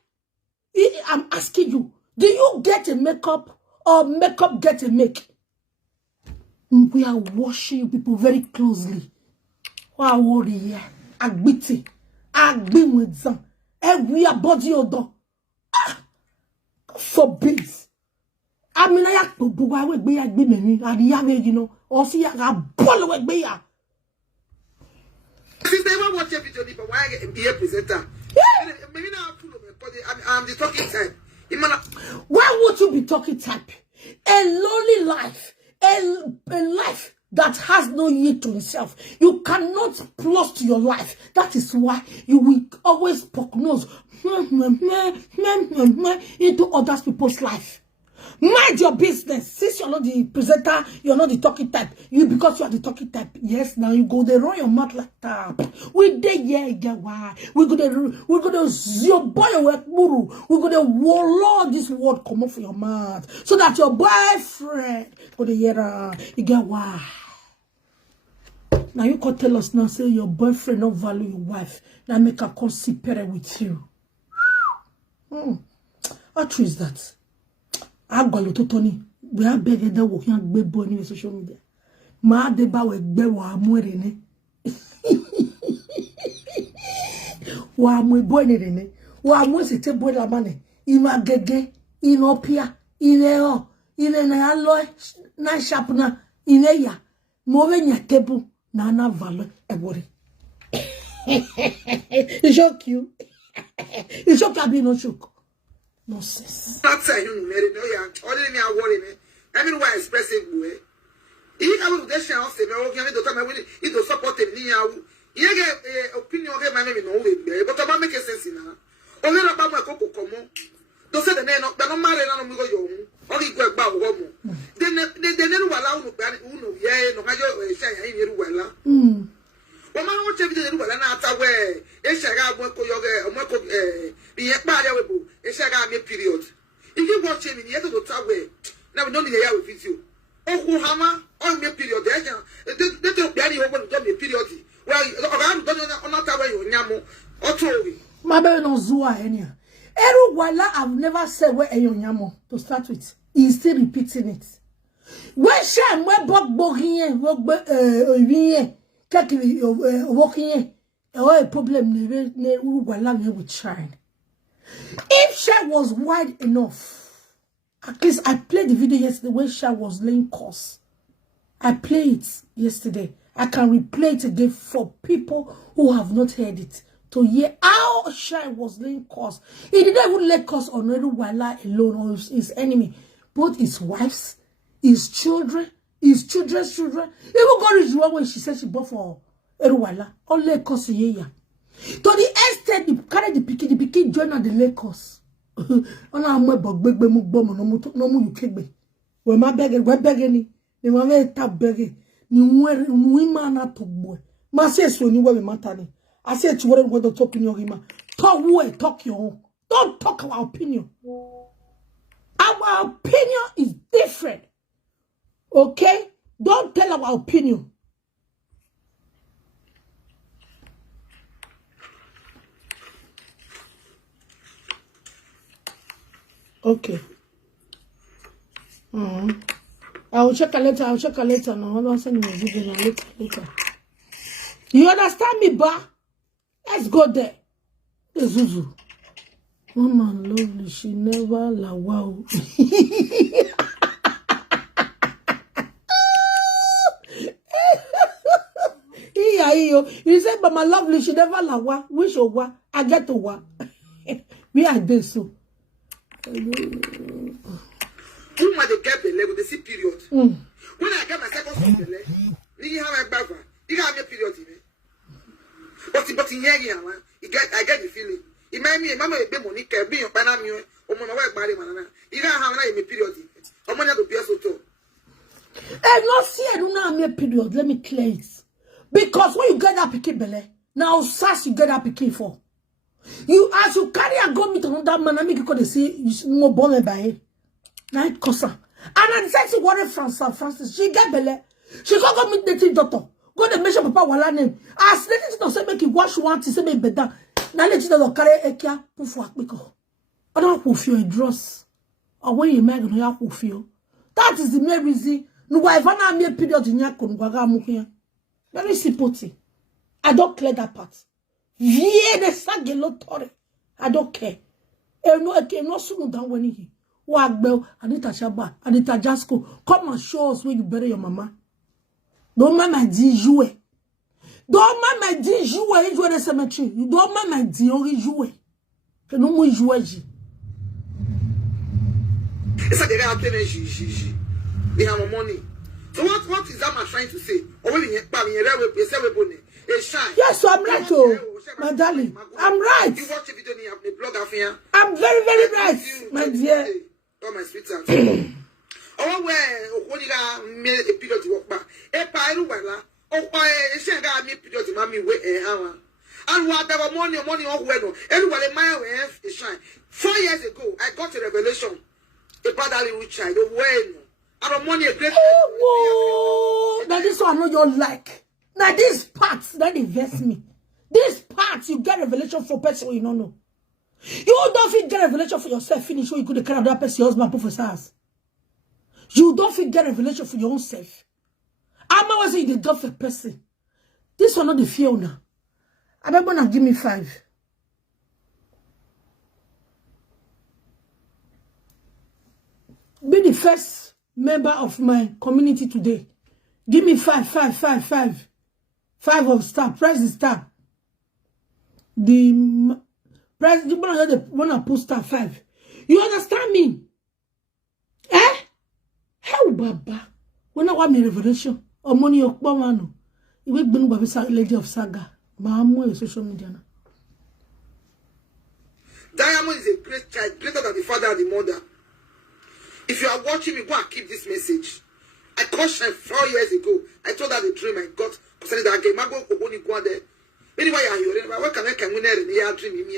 I'm asking you, do you get a makeup or makeup get a make? We are watching you people very closely. Wow, worry, agbiti, agbin with some, every body odor. Forbid. I mean, I have to do what we be agreement. I have you know, or see I got ball with me. Since they won't watch every video, but why I get a presenter? Maybe now I'm the talking type. Why would you be talking type? A lonely life, a life that has no year to itself. You cannot plus to your life. That is why you will always poke nose into other people's life. Mind your business. Since you're not the presenter, you're not the talking type. Because you are the talking type. Yes, now you go there, run your mouth like that. We there, yeah, why? We're gonna your boy work muru. We're gonna warlord this word come off your mouth. So that your boyfriend gonna hear you get why. Now you can tell us now, say your boyfriend not value your wife. Now make her come separate with you. How true is that? I got you to Tony. We are begging the working big boy in social media. Ma de ba we gbe wa amwere ne. Wa amwe boy ne ne. Wa amwe se te boy la mane. Ima gege, inopia, ineo, ine na alloy, na sharp na, ine ya. Mo we nya tebu na na valo ebori. It shock you. It shock abi no shock. Nonsense. Not saying you married no young. Only me I worry me. I mean why expressive boy. If I would say I say me okay me do come we it do support me ya. You get opinion of my name no we but I make sense na. Only na ba mo ekoko komo. Do say the no marry na no go yo. Only go gba wo mo. Then no allow no gba no ye no ga yo say ya ni ru wala. Woman watch video ru wala na ata we. E shaga mo ko yo mo ko be ba dia we bo. E shaga me period. If you watch him in yet to ta we. Now we don't need ya with video. Oh hama on me period there. They don't be any over the period. Well, I don't know ta we yo nyamo. Oto. My baby no zua enya. Eru wala I've never said where eyo nyamo to start with. He's still repeating it. When shame we bog here, work Kakiri walking a problem ne wala me with shine. If Sha was wide enough, at least I played the video yesterday when Sha was laying course. I played it yesterday. I can replay it again for people who have not heard it to hear how Shine was laying curse. He didn't even lay curse on Eruwala alone or his enemy, both his wives, his children, his children's children. Even God is the one when she said she bought for Eruwala. All lay curse here. To the extent they carry the pikin join at the lay curse. Ona amwe bogbe mu gbomo no mu yukegbe. We ma bege ni. Ni ma ve tap bege. Ni wima na togbo. Ma se so ni we mata ni. I say to what we talk in your rima. Talk your own. Don't talk our opinion. Our opinion is different. Okay? Don't tell our opinion. Okay. I will check a later. I'll check a later. No, I don't send me a video later. You understand me, ba? Let's go there. The Zuzu. Woman lovely, she never la wow. You said, but my lovely, she never la wa. Wish or wa. I get to wa. We are this so. Who might they get the level? They see period. When I get my second son, you have a background. You have a period. But in here, I get the feeling. It made me, Mamma, a money, being a panamio, or my wife, Marie Manana. You don't have a period. I'm going to be a soto. I not see I don't know a period. Let me clear it. Because when you get that pikin belle, now sass you get that pikin for. You as you carry a go meet another man, I make you go to see you more born by it. Night cosa. And I said what Francis, she get belle. She go meet the doctor. Go to measure papa wala name. As the thing say make you wash one to say me better. Now let you know carry ekia pufu akpiko. I don't pufu a dross. Or when you make no pufu. That is the main reason. No wife na me period in yakon gwaga amukia. Very simple thing. I don't clear that part. Vie de sagelo tore. I don't care. No sunu down when he. Wagbel, Anita Shaba, Anita Jasko. Come and show us where you bury your mama. Don't mind my D jouer. Don't mind my D jouer. You jouer the cemetery. You don't mind my D only jouer. Que no more jouer. It's like they have plenty. They have money. So what is that man trying to say? Yes, so I'm right, oh, my darling. I'm right. You watch a video and you have a blog of here. I'm very, very right, my dear. Oh, my sweetheart. Oh, where when you got made a period to walk back. A pile of weather. Oh, why a share got me period to mammy way a hour. And what there were money or well. Everyone in my way is shine. 4 years ago, I got a revelation about that little child. Oh, well. I don't money a great. Oh, now this one I know you like. Now these parts that invest me. These parts you get revelation for person you don't know. You don't fit get revelation for yourself. Finish what you could carry that person your husband professors. You don't fit get revelation for your own self. I'm always saying the don't fit person. This one not the fear now. I don't wanna give me 5. Be the first member of my community today. Give me 5. 5 of star. Press the star. Press the one I put star 5. You understand me? Eh? How Baba? When I want me revelation or money of Bamano, you will bring Baby Lady of Saga. Mamu is social media. Diamond is a great child, greater than the father and the mother. If you are watching me, go and keep this message. I cautioned 4 years ago. I told her the dream I got concerning that game. I go there. Anyway, I hear it. What can I come in there and hear dream? We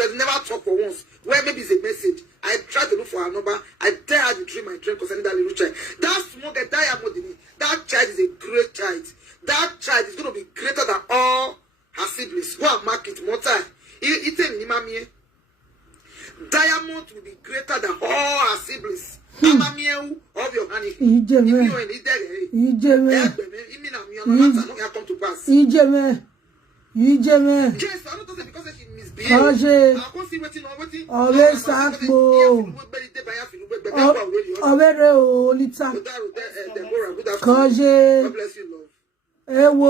have never talked for once. Where maybe it's a message. I tried to look for her number. I tell her the dream I dream concerning that little child. That small guy, Diamond in me. That child is a great child. That child is going to be greater than all her siblings. Go and mark it more time. Diamond will be greater than all her siblings. Of your honey. Yes, I don't know because she misbehaved. I can't see waiting. Always Overe o lita. Koje. God bless you, love. Ewo.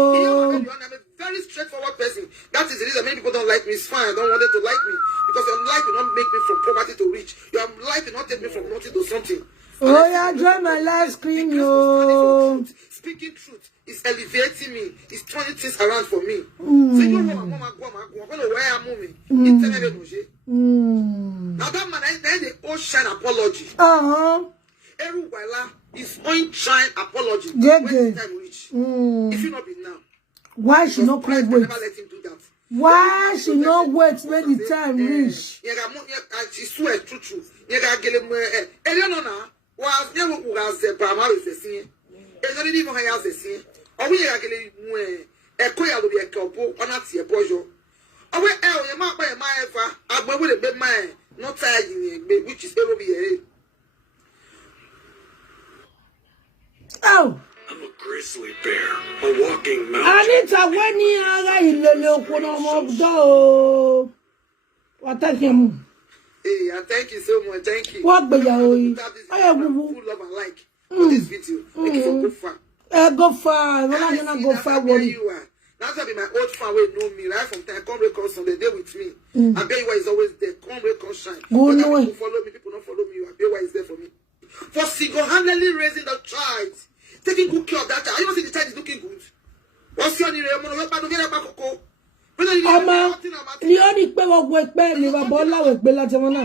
I'm a very straightforward person. That is the reason many people don't like me. It's fine. I don't want them to like me. Because your life will not make me from poverty to rich. Your life will not take me from nothing to something. Oh, yeah, join my live stream, yo. Speaking truth is elevating me. It's turning things around for me. So you know what I'm going to wear a movie. Now that man, then the ocean apology. Everywhere is on shine apology. When the time reach. If you not be now. Why she not quite wait? Never let him do that. Why she not wait when the time reach? She swear true. You got get him. Eriyo na. Was never was the Bama with the scene. It's not even high as the scene. Or we are getting a coil will be a couple or not see a bojo. Or where else you might buy a mile, I will be mine, not tired, which is ever be a. Oh, I'm a grizzly bear, a walking mountain. Anita, when you are in the local, what I him? Hey, thank you so much. Thank you. What be your I have full love and like for this video. Thank you for good fun. Go far. When I gonna go far, where you are. That's why my old fan will know me right from time. Come record on the day with me. I bet you is always there. Come record shine. Go no. People follow me. People don't follow me. I bet why is there for me. For single-handedly raising the child, taking good care of that child. I don't see the child is looking good. What's your name? Ama, ni oni pe wo gwe pe ni baba lawe gbe lati mo na. Ah?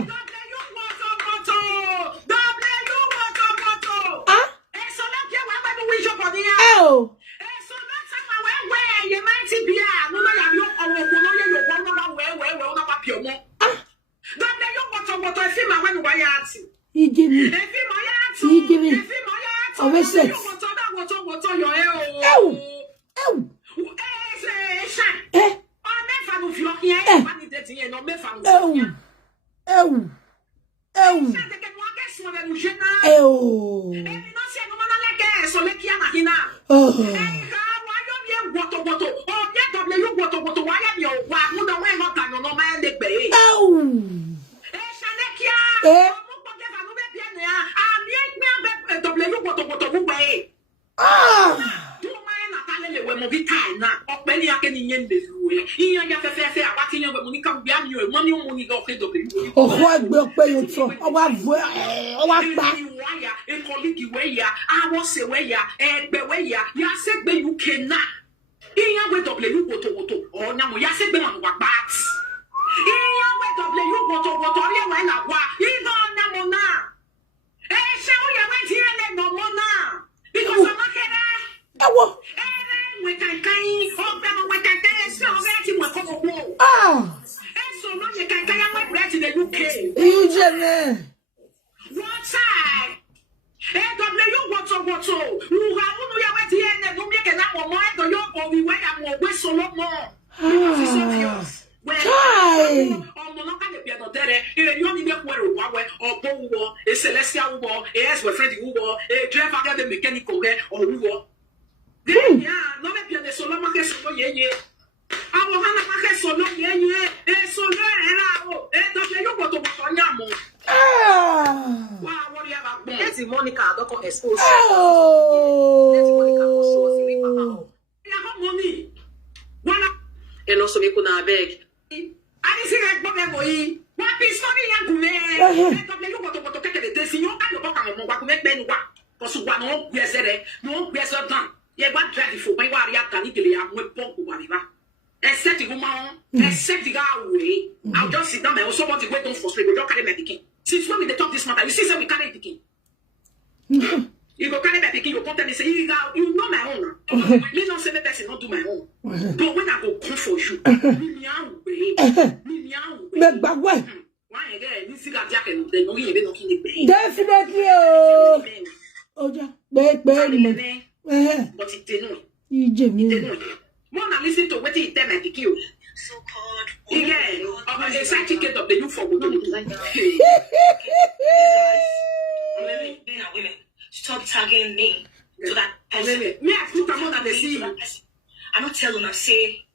Eso la ke wa ba mi wijo ko ni ya. Oh. Eso la ta ma we ye man ti bia, no na ya yo owo ko no ye yo ko no ba we na pa pio mo. Ah. Double you what I feel my when wa ya ati. Ije mi. E fi mo ya ati. Ije mi. E fi mo ya ati. Owe sex. What yo e o. Ew. Eh. I'll just sit down and also want to go don't frustrate, but don't carry my picking. Since when we they talk this matter, you see, say we carry picking. You go carry my picking, you come tell me, say, you know my own. Me don't say my person, not do my own. But when I go come for you, definitely, but it didn't. Mona listen to what he tell my picking. So-called a certificate of the youth for women. Men and women, stop tagging me to that person. Me, I put more than the sea. I'm not telling her, say,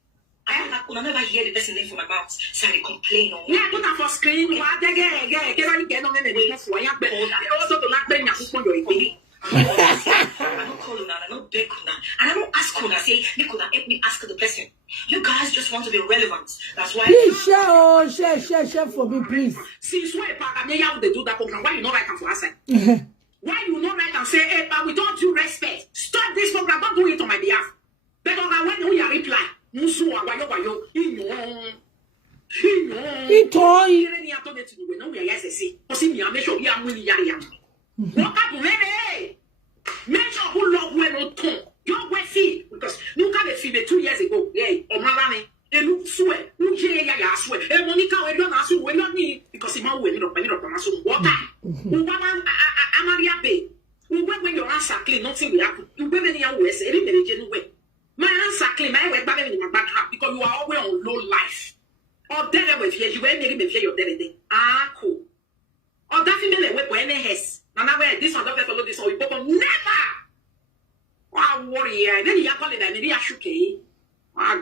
I never hear the person name from my mouth. So I complain. Yeah, put up for screen. What the get on the name for you. Also, do not bring your husband. I don't call Una, I don't beg Una, and I don't ask Una, say, make Una help me ask the person. You guys just want to be relevant. That's why. Please share for me, please. Since when they do that program, why you not write and for us? Why you not write and say, hey, but we don't do respect. Stop this program, don't do it on my behalf. But when we reply, Musu, wayo, what happened? Make sure who love when no tone. You're wet feet because you can't feed 2 years ago. Hey, or Malani, and look sweat, who ya sweat, and Monica, we don't ask you, we don't need because he might win up on us. What time? Amaria Bay. We went when your answer clean, nothing we have. You went any West, any Meridian way. My answer clean, my way back in my back because you are always on low life. Or dead with you, you ain't making me feel your dead. Ah, cool. Or that female way when it has. This one don't follow this or you never. Wow, warrior. Then you call it an area shuke.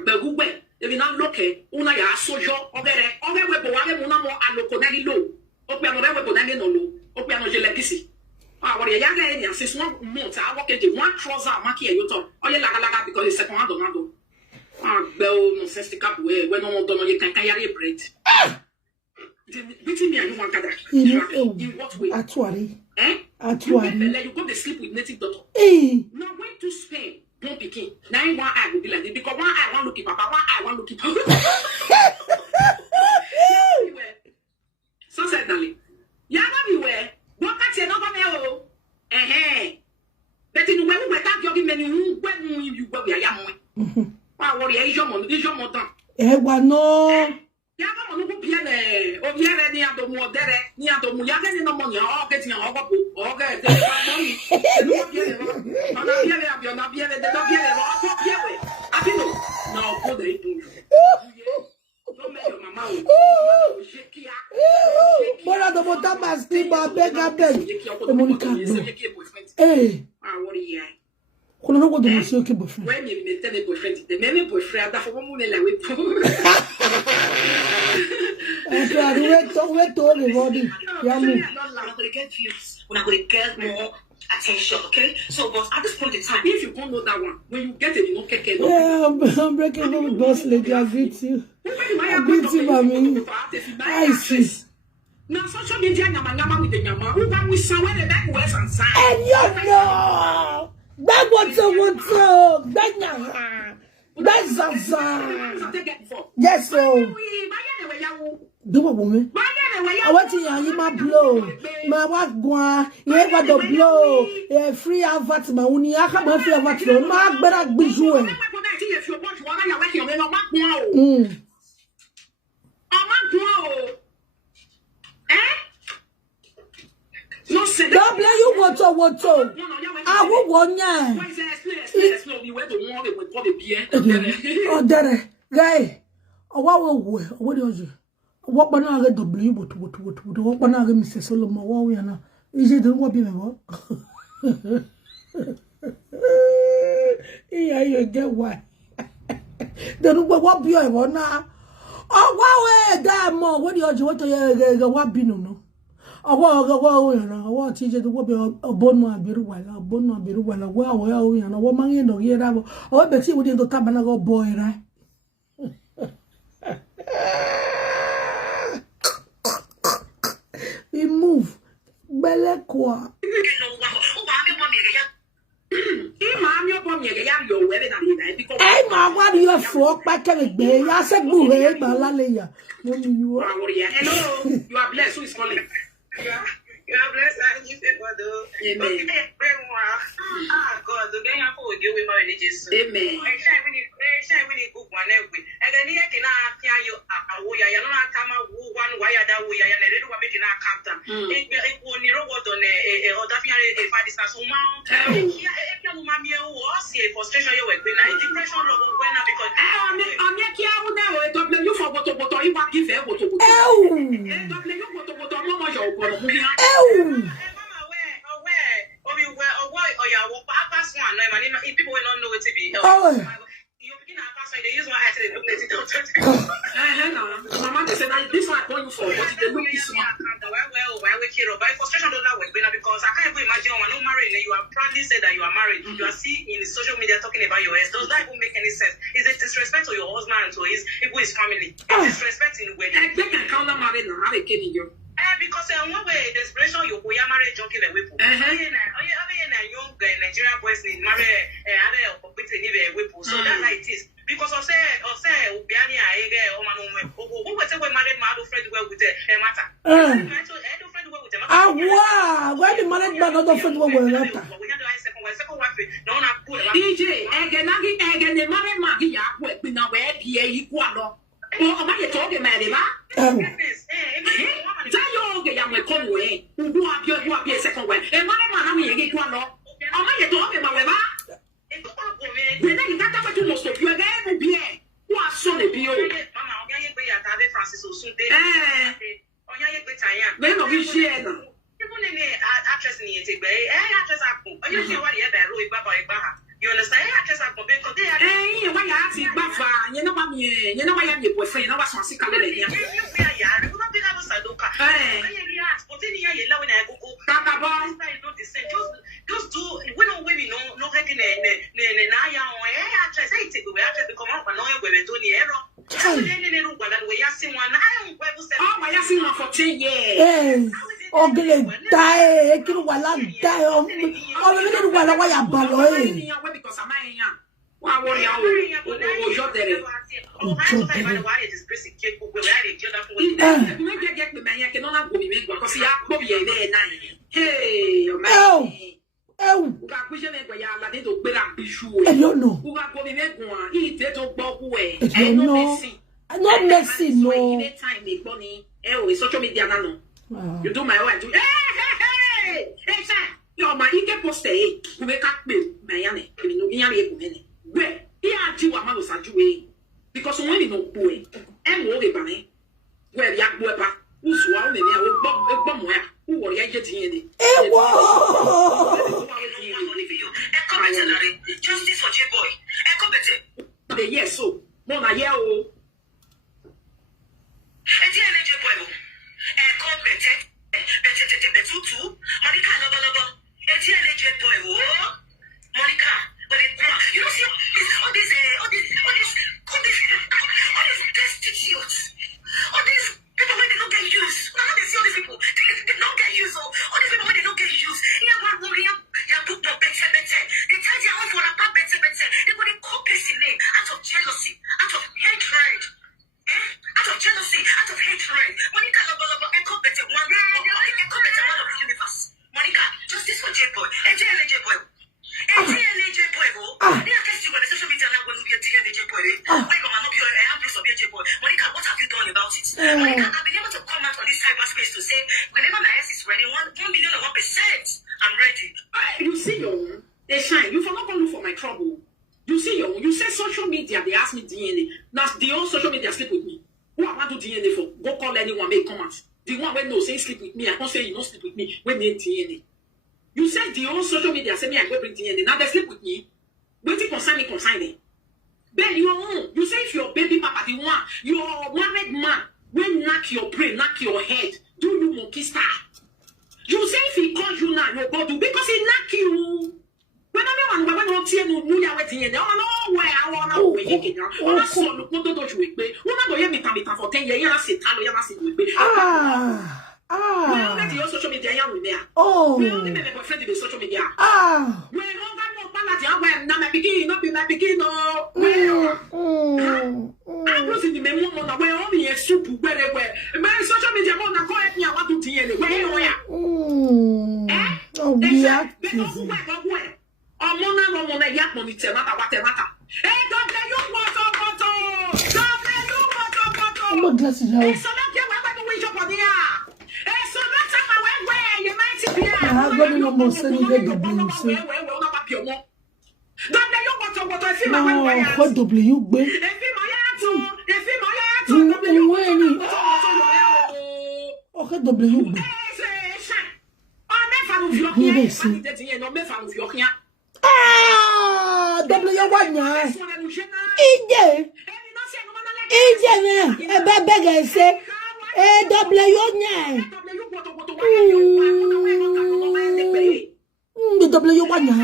The Google. If you not look at Una ya sojo, or there, we go on more aloconagi low. Opiano weapon no low. Opiano legacy. Ah, warrior, young since 1 month, I walk into 1 trouser, Maki, you talk. Oh, you like because it's second Donado. Ah, bell, no sense to cap way when no one don't know you can carry bread. Between me and you want in what way? Actually. You go to sleep with native daughter. Now when to Spain, don't begin. Now one eye will be like this because one eye want look at papa, one eye want look at papa. So said darling. You are everywhere. Don't catch you not come here. But in the way we talk jogging many when you go where I am. Wow, what is your mother? No. Yaga no piene o viene ni ando modere ni ando muyaga ni no money o get ni o go o get the money no viene no viene abio no viene de no viene o viene abino no go dey do no me your mama o shekia bora do botar mastima pega Monica what are Kuna no go do monsieur ke boyfriend. When you maintain a boyfriend, the main boyfriend that for one la we. We to everybody. Yeah, we're not going to get views. We're not going to get more attention, okay? So, but at this point in time, if you don't know that one, when you get it, you don't care. Yeah, I'm breaking up with boss lady. I greet you. I greet you, mommy. I see. Now, social media, nyama with the nyama. Who can we say when the back was and sign? And you know. That what's that's Zaza. Yes, so. Do what, woman? I want to hear my blow. My wife, you ever the blow. Free advert, my uni. I can't have free advert. My better be sure. Don't blame you, water. I will want ya. Oh, there, guy. Oh, what is it? What banana W? What banana, Mr. Solomon? What we are now? Is it the what be more? Yeah, you get why. Then what be I want now? Oh, wow, damn, what do you want to what be no? What teacher the wobe a bonma biruwala, bonma biruwala, well, and a woman in the year. Oh, but see, we did the tabernacle boy, right? We move. Bellequa. Hey, ma, what do you for? Back at it, baby. I said, go ahead, Malaya. You are. Hello, you are blessed. Who is calling? Yeah, you are blessed and you say God. Amen. God, the day I will deal with my religious. Amen. I shall really book one every. And then I can hear you. I don't come out one wire that way. And I don't make it a captain. It will near what on a definitely a fight is as mount. If you mammy was a frustration, you were when I depression when I because I'm not here. You for what you want to give her what to do. People will not know it to be. You begin a pass they use one eye to look at it. Mama, they said this one I call you for, but they look this one. Why we care about frustration don't that way because I can't even imagine when I'm married and you are proudly said that you are married. You are seeing in the social media talking about your ex. Does that even make any sense? Is it disrespect to your husband and to his family? It's disrespect in the wedding. I think I can't marry now. How they kidding you? Because in one way, desperation, you go marry junkie the whip. Young Nigerian boys need marry so that's how it is. Because I say, Obiani, I get who was a married man friend well with a matter. Where the married man not friend well with a DJ, again, the married man, he are with now where PA equal. Oh, am I talking, Madame? Young Conway, who are your second way, and my man, I'm here, equal. Am I talking, Madame? When I got up to most of you again, be what son of you? Francis will soon be. Then of his share. Actress in the actress. You see what you understand? Actress because they are. Hey, why you ask it, Buffer? You know what you know why your boyfriend, I was on sick. Just do we don't women no hacking actress I take away actress become up and no women do the error. We are seeing one. I have seen one for 10 years. Oh, die, die. Oh, why you balloy? Because I'm not messy, no. Social media, no. You do my own. Hey, sir. You're my ike poste. You make up me, Mayane. Where? Here are two amalos at you. Because when you know, boy, and worry about me. Where Yak Weber, who's one in there, Bob, who are you getting? Justice for J-Boy. Yes, so. Mona, yeah, oh. Monica, lobolobo. Monica, you don't see all these destitutes, all these people when they don't get used. Now they see all these people, they don't get used. All these people when they don't get used. Yeah, one warrior, yeah, book no better. They tell you all for a better. They go to call person name out of jealousy, out of hatred. Out of jealousy, out of hatred. Monica, lobolobo, echo better one of the universe. Monica, justice for J-Boy. J-Boy. Monica, what have you done about it? Monica, I've been able to comment on this cyberspace to say whenever my ass is ready, 1 million or 1%, I'm ready. You see, they shine. You for not going for my trouble. You see, you say social media, they ask me DNA. Now, the old social media sleep with me. Who I want to DNA for? Go call anyone, make comments. The one when no say sleep with me, I can't say you don't sleep with me when they DNA. You said the old social media say me I go bring DNA. Now they sleep with me. Wait till consign them. Then your own. You say if your baby papa the one, your married man, when knock your brain, knock your head, do you monkey star? You say if he calls you now, you go do because he knock you. When everyone went see no new ya waiting, they don't know where I want to wait again. When I saw look, what do you wait? When I go here, me for 10 years, I say, Talo, I say, we only the social media, we only make a friend in the social media. We don't know when I'm beginning, not be my beginning. I'm losing the memo on where only a soup, where my social media won't go at me. I want to DNA. Oh, yeah. Mona yak monitor matter. Hey, don't let you water. I'm not glasses out. So not get what we shop on the air. Hey, so that's how I went where you might be. I'm going to almost send you the W. Don't let you water. I feel my way. What W, babe? Okay, W. W1, Ije. Ije ne. Ebe bege se. W nye. W wanya.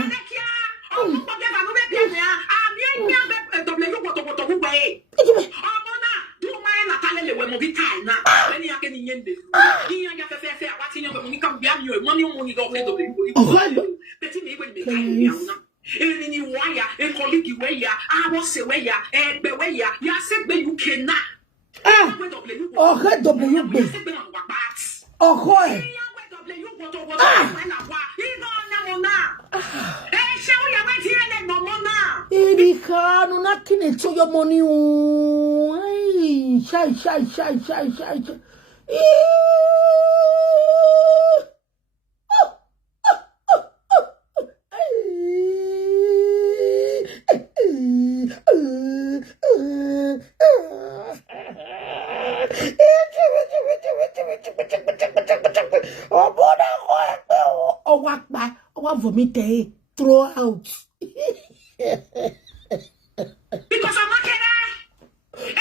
Erikano na kine to your money. Shy. Vomit, throw out. Because I'm not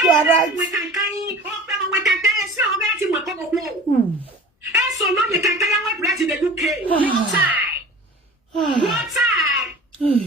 You are right. So long you can carry my bread in the UK. One time. You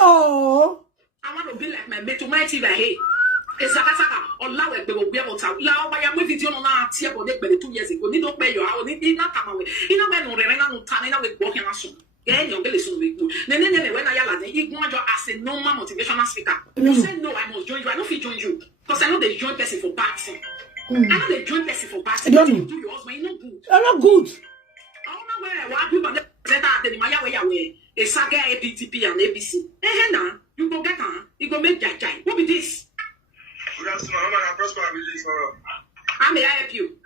Oh, I want to be like my mate to my TV. Esakasaka ola we gbe ogbe ota la oba ya mo video no na tie bo de gbe 2 years ago ni do pe yo ha oni na kama we ina be no re na no tani na we gbo he na so ge nyo gele so we gbo ne when I yala den igun ajo as a normal motivational speaker you say no I must join you I no fit join you because I know they join person for bad thing I know they join person for bad thing you do your husband no good I'm not good. I don't know where wa people that the maya we esaga APTP and ABC na you go get you go make jai what be this. Good afternoon, I'm Prosper. How may I help you?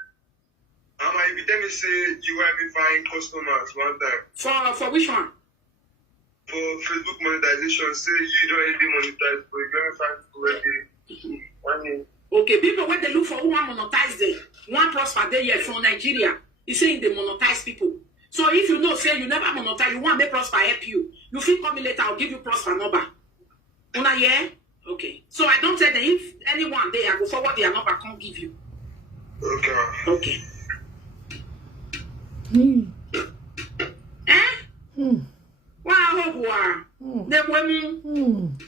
If you tell me say you will be fine customers one time. For which one? For Facebook monetization, say you don't already monetize, but you don't find already. Okay, people when they look for who want monetize them, one Prosper they here from Nigeria. He's saying they monetize people. So if you know, say you never monetize, you want me Prosper help you. You feel call me later, I'll give you Prosper number. Una yeah? Okay. So I don't say that if anyone there I go forward their number, I can't give you. Okay. Wow. Them women.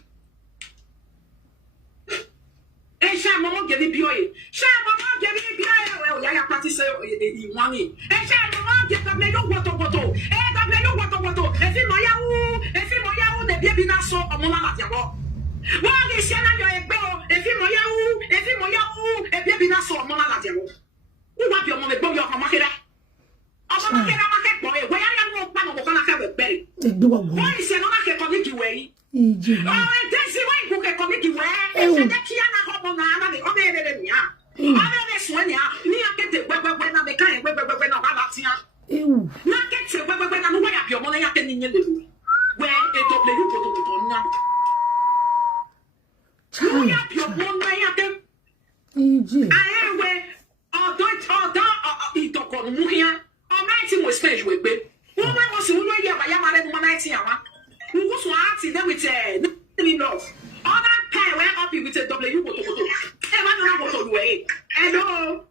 Eh, sha mama give me bioye. Sha mama give me bioye. Well, ya party say you want it. Eh, sha mama give me no wato. Eh, give me no wato. If you moya wu, the baby na so omona la tiabo. Wọ́n ní ṣe náà yọ ẹgbẹ́ o, èfi mọ̀ yá wú, ẹbí ẹbí náà sọ ọmọ náà láti ẹ̀wọ̀. Wọ́n wá bí ọmọ mi gbọ́ bí ọkọ̀ mákẹ́rẹ́. Ọmọ mákẹ́rẹ́ mákẹ́gbọ́ ẹ̀ wọ́n yá yá ní ọgbà náà kọ́ná kẹ́wẹ̀ bẹ̀rẹ̀. Wọ́n ní ṣe náà kẹ́kọ̀ọ́ ní kìwẹ̀ yìí. Ọ̀rẹ́ tẹ́sí wọ́n ìkú kẹ́kọ̀ọ́ ní kìwẹ̀ ẹ̀ṣẹ̀ jẹ́ kí á náà ọmọ náà náà ọmọ ẹ̀rẹ̀ nìyà. Ọmọ ẹ̀rẹ̀ sùn ẹ̀ nìyà ní akéde gbẹgbẹgbẹ náà mẹ́ká yẹn gbẹgbẹgbẹ náà wà láti yá. Ní akéde gbẹgbẹgbẹ náà wọ́n yà bí ọmọ náà yà kẹ́ ní yẹn lè lò. Wẹ́ ètò ìlú kòtòkòtò náà. You have your one way at them. I am where or Muhia, or 19 was stage with me. Woman was who were here by Yamare 190 hour. Who was one them with a love. All that pair were happy with a W. Hello.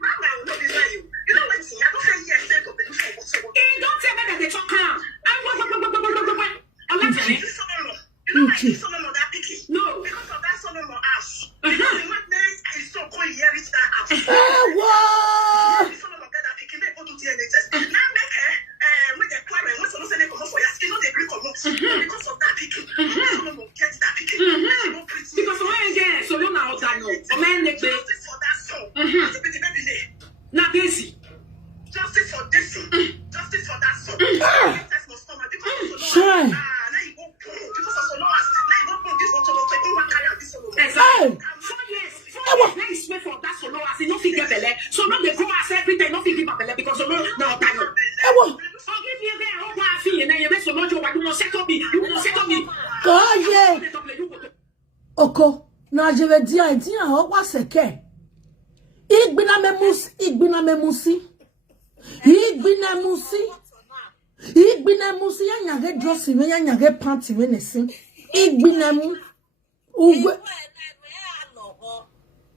Mama, I will not desire you. You know what? I don't say yes. Don't tell me that they talk calm. I'm not telling you. You know, I see someone on that picking. No, because of that someone on us. Because the one day I saw call here reach that house. What? Someone on that picking, they go to the NHS. Now make her with the quarrel. When someone say they come up for your skin, they bring come up. Because of that picking, someone will get that picking. Because when again, so you know that no. Justice for that soul. Now Daisy. Justice for Daisy. Justice for that soul. Justice must come because of the Lord. Because of the Lord, this one to jeve dia o wa seke. Igbina memusi. Igbina musi ya nyage dress we ya nyage panty we nesi. Igbina mu. Ugwe.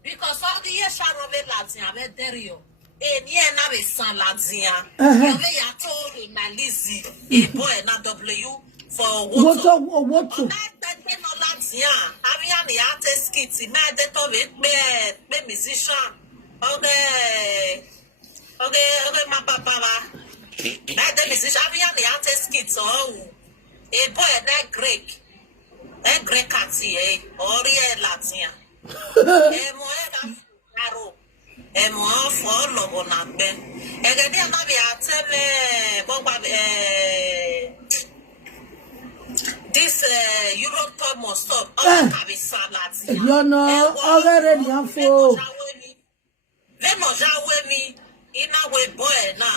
Because all the years Sharon Latin ave eriyo. Ni na be san Latin. You be ya told na Lizzy. A boy na W for water. Water. No Latin. Avia ni artist skit. Me de to be musician. Okay, my papa. That the musician avia ni artist skit. Oh, a boy na Greek. A Greek ati or Latin. For lobo na be. Egedi na be ateme this Europe tour must stop. All can be salad. You know, already info. Vemo jawe mi ina we boy na.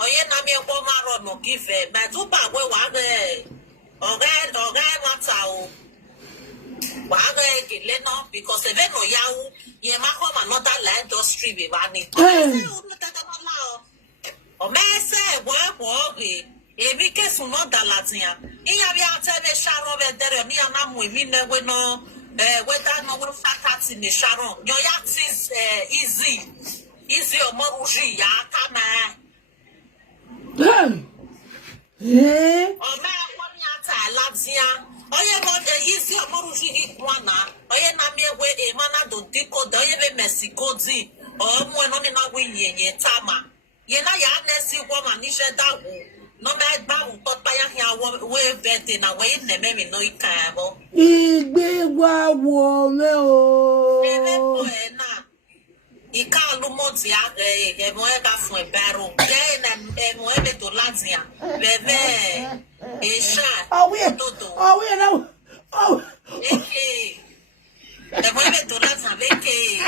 Oye na mi ko maro no give me tu ba we wa ge. Oga mata o. Because the no yahu, you might come another land industry be running. O me say work, every case will not Latina. In your tell me Sharon there, me and I'm with me never know whether no will facts in the Sharon. Your yacht is easy or Moruji, ya come. O me one yata Latina. Oye mo easy omoruji ikwana oye na mi ewe e mana do diko do ye be Mexico di o mo no ni na we yenye tama ye na ya nesi woman ni she da wo no me gba wo to pa ya hia wo we birthday na we ne me no ikan bo igbe wa wo me o na ika lu mo ti a e mo e ka fun e baro ye na e mo e be to latia bebe now. Oh, okay. The moment to dance a vacay.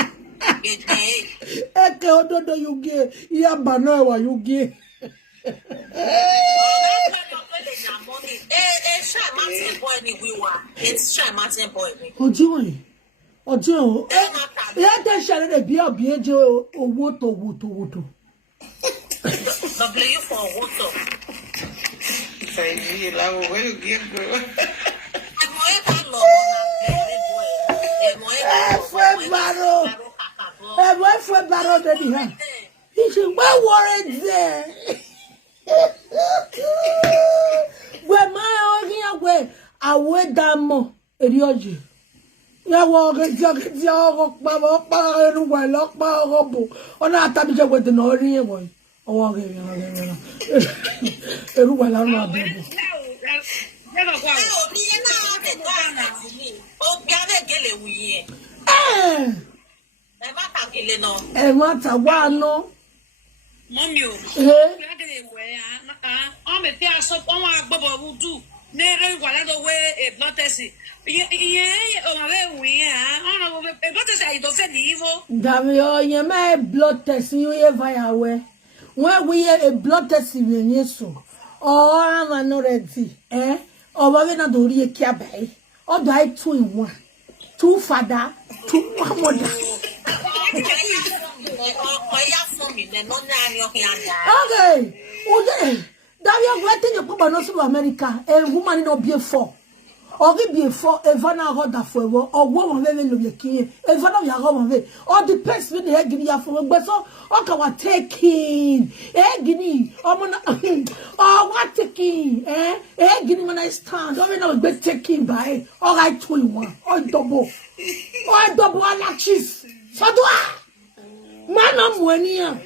Eke ododo yuge, ya banoe wa yuge. It's shy Martin boy. Ojo. Ya te share de bia bieje owoto. W for water. Say la wo we get bro. Fue baro de dia. He said, "Where worried there? Where my way? Away damo eriyo. Ya wo ge jo pa ru wa lo pa robo. Ona ta bi je we de no ri yen boy. Owo ge eru wa la ru abi. Mata wa no. Mommy o. Me te aso on wa gbobo wudu. Nere wala do we e blood test. Iye o ma be wi ona wo e blood test ai do fe ni ivo. Davio ye ma blood test you ye via we. When we a blood test we yeso. Oh, I'm not ready. O ba we na do ri e kia bai. O do I 2 in 1. 2 father, 2 mother. Okay. Davio waiting you put no to America. A woman no be 4. Or be 4 evana roda for or woman we no be kin. Evana ya go we. Or the person we dey give ya for but so o ka wa taking. Gini. O what taking? Gini when I stand. O we no be taking by. All right 21. Or double. Or double alachis. So do I. Mana muenia.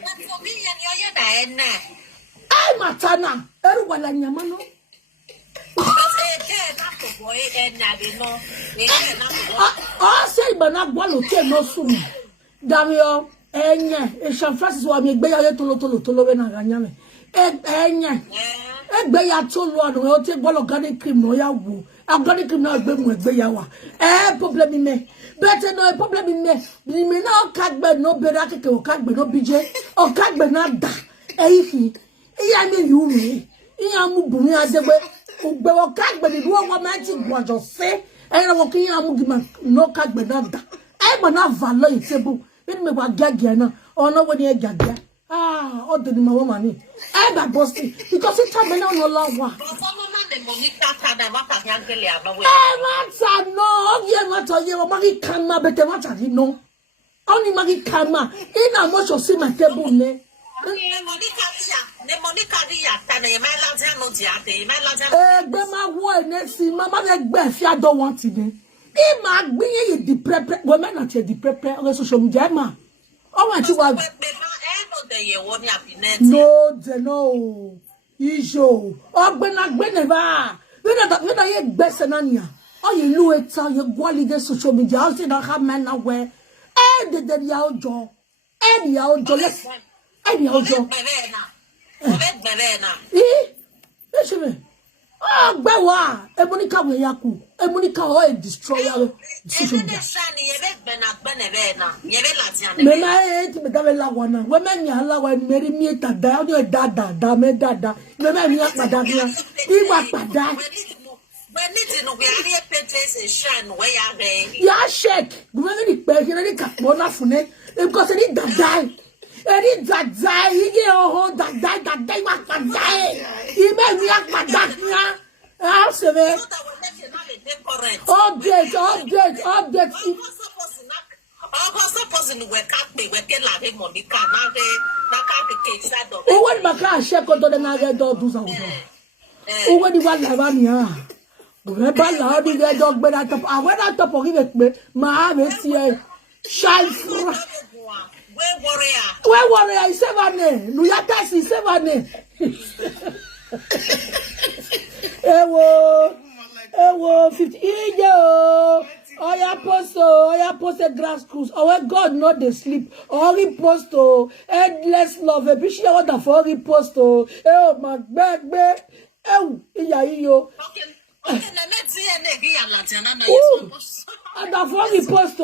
Ay matana. Eru wala nyama no. Say bana gwalo ke no sum. Davio enye San Francis wa mi gbe ya tolo we na ganyame. Enye. Egbe ya tolo anu o te gwalo organic cream no ya wo. Organic cream na gbe mu egbe ya wa. Problem me. Better no problem me. Me na o kagbe no bera keke o kagbe no bije. O kagbe na da. Eyi iya me yu mi. Iya mu bumi adegbe. Ugbe o kagbe ni wo ma ti gwajo se. Na wo kin ya mu gi ma no kagbe na da. I'm not value table. When me wa gagiana, or no when you gagia. Ah, all the money. I'm a bossy because it's time no longer. No, yeah, matter you magi kama bete matter no. Only magi kama. In a much of see my table ne. Grandma, why next? Mama, I don't want it. If my being the prepare, women not the prepare on social media, ma. Oh, what you want? No, Ijo. Oh, when I never. When I get best and anya. Oh, you know it, you quality social media. I'll say that have men aware. And the yao jaw. And yao jaw. And yao jaw. Ah, Bawa, Ebonika Yaku, Ebonika or destroyer. Mena ate Medavella one. Women allow and marry me that down your dada, dame dada. Never me up Madavia. He was Pada. Yeah, shake. Really, Berry Capona Fune, because I need that die. Any that die, that day was that die. He made me up my dad. I'll say, update. Oh, what my car check on the Naga dog do something. Oh, what do you want, Lavania? Rebella, the dog, but I went out top of it. My here. Shine. Where warrior is 7 Nuyata is 7 Ewo 50 Iyo Oya post a grass cruise. Oh God, not the sleep. Or repost endless love. A bit what the for repost oh my back. Oh iyo. And the funny post,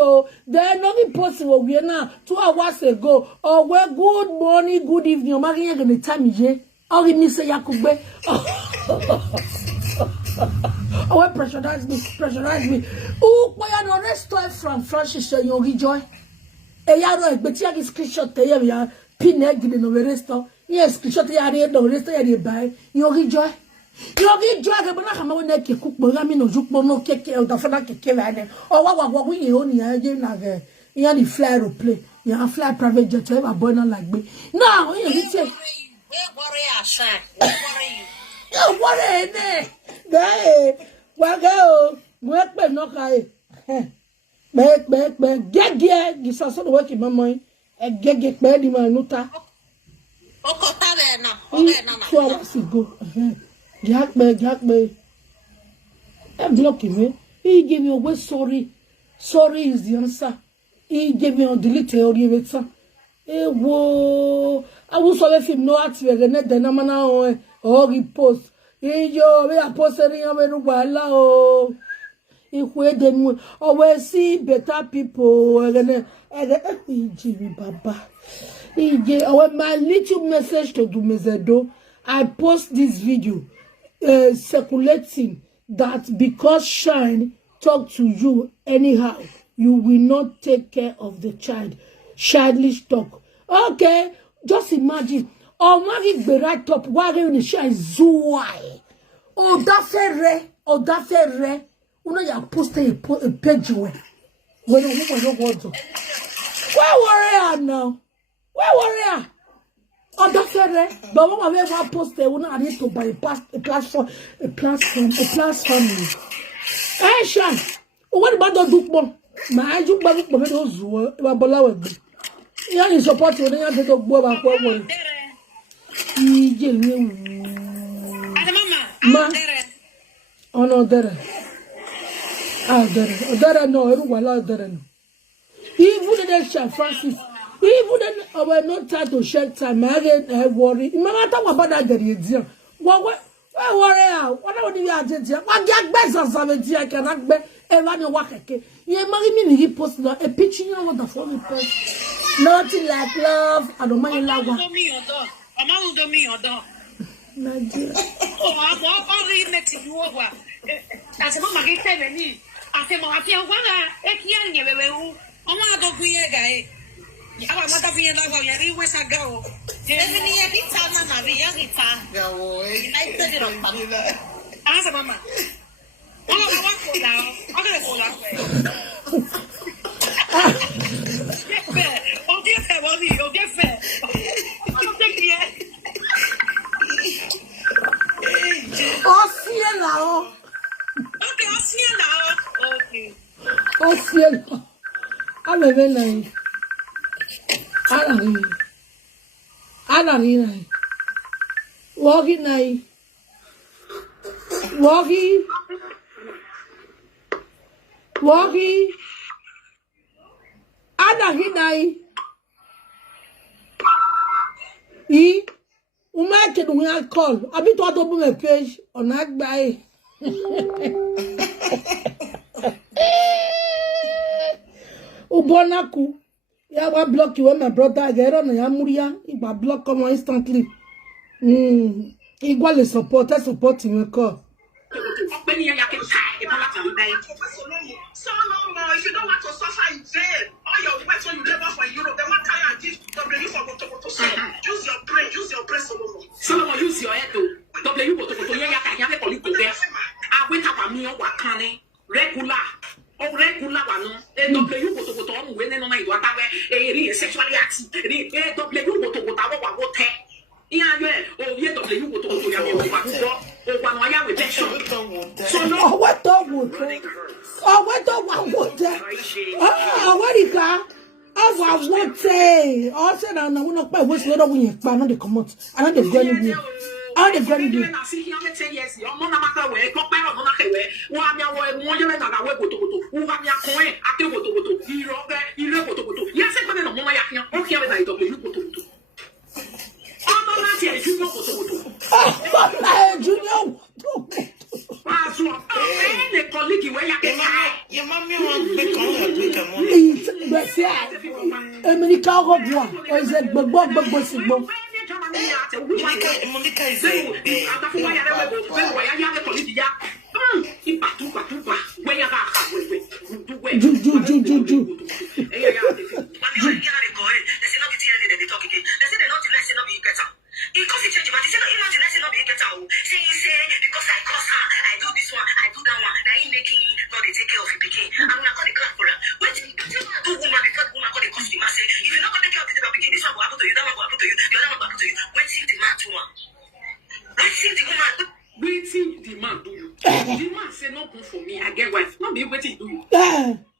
then no post will be now 2 hours ago. Oh, well, good morning, good evening. Maria gonna time ye. Oh, me say Yakube. Oh, pressurize me. Oh, why are no restore from Francis and you rejoice? A yard, but you have screenshot there. We are pinning in the restore. Yes, screenshot here, no restore you buy. You rejoice. You drag a banana when they cook Bogamino, Jukmono, cake, or the Fana cake, or what we only have any flyer play. You have fly private jet, have a boner like me. Now, you say, you worry, there. Wago, work by no guy. Back, get, you saw some work in my mind, and get bad in my nuta. 2 hours ago. Jack me. I'm blocking me. He gave me a word sorry. Sorry is the answer. He gave me a delete theory of it. Whoa. I was sorry if you know at the net, the Namana or repost. Yo, we are posting a very well. If we then always see better people, and Jimmy Baba. My little message to Dumezedo. I post this video. Circulating that because Shine talk to you anyhow, you will not take care of the child. Childish talk. Okay, just imagine. Oh, Mari be right up. Why are you Shine Zuwai? Oh, that ferre. You know, posted a page away. When you want to. Where warrior now? Where warrior? On that ferry, but when I ever post we not need to bypass a platform. Hey, Shan, what about the book? My book, but those who are below me. You are support you, they are to go back one. Oh no, there. There no, everyone there. Even the Shan Francis. Even then, I will not try to share time. I worry. Mama, talk about that. There is what worry? What do you have to do? What get best of something? I cannot be ever no work again. You marry me, he posted a picture. You know what the phone post? Nothing like love. I don't mind love. I'm doing me or dog. Nadia. Oh, I'm already met you over. As a mama, get 7 I said, Mama, I feel one. Oma do kuye guy. Awa mata kuye la wa yari wesa go. Devini ya bitana na via rita. Ya boy. I said it on Asa mama. Ola wa ko down. Ola ko la. Okay, fair, was he? Okay, fair. Okay. I'm a very nice. Alari. Walking night. Walking. Alari night. Umake do we call. I be to open my page on that guy. Ubonaku. Ya wa block you when my brother get on ya muria. Iba block come instantly. Igual support him call. So no more. If you don't want to suffer in jail, all your work when you labor for Europe, they want to give W for Botokoto. Use your brain, Solomon. Solomon, use your head to W Botokoto. Yeah, can you call it there? I went up a meal, what can regular. Oh, regular one. W Botokoto, when they know my daughter, sexually active. W Botokoto, what take. Yeah, oh, yeah, W Botokoto, so no, what dog would? Oh, what dog would? Oh, what is that? Oh, what say? Also, I will not buy what's little when you plan on the commons. I know the granny. I the granny. I see him 10 years. Your mother matter where, go back on the way. One year, one year, and I went to who have your coin. I can go to you. Yes, I put it on my yakin. Okay, I don't you go to. Junior. Your mommy won't be America Robois, is a bug. Monica is a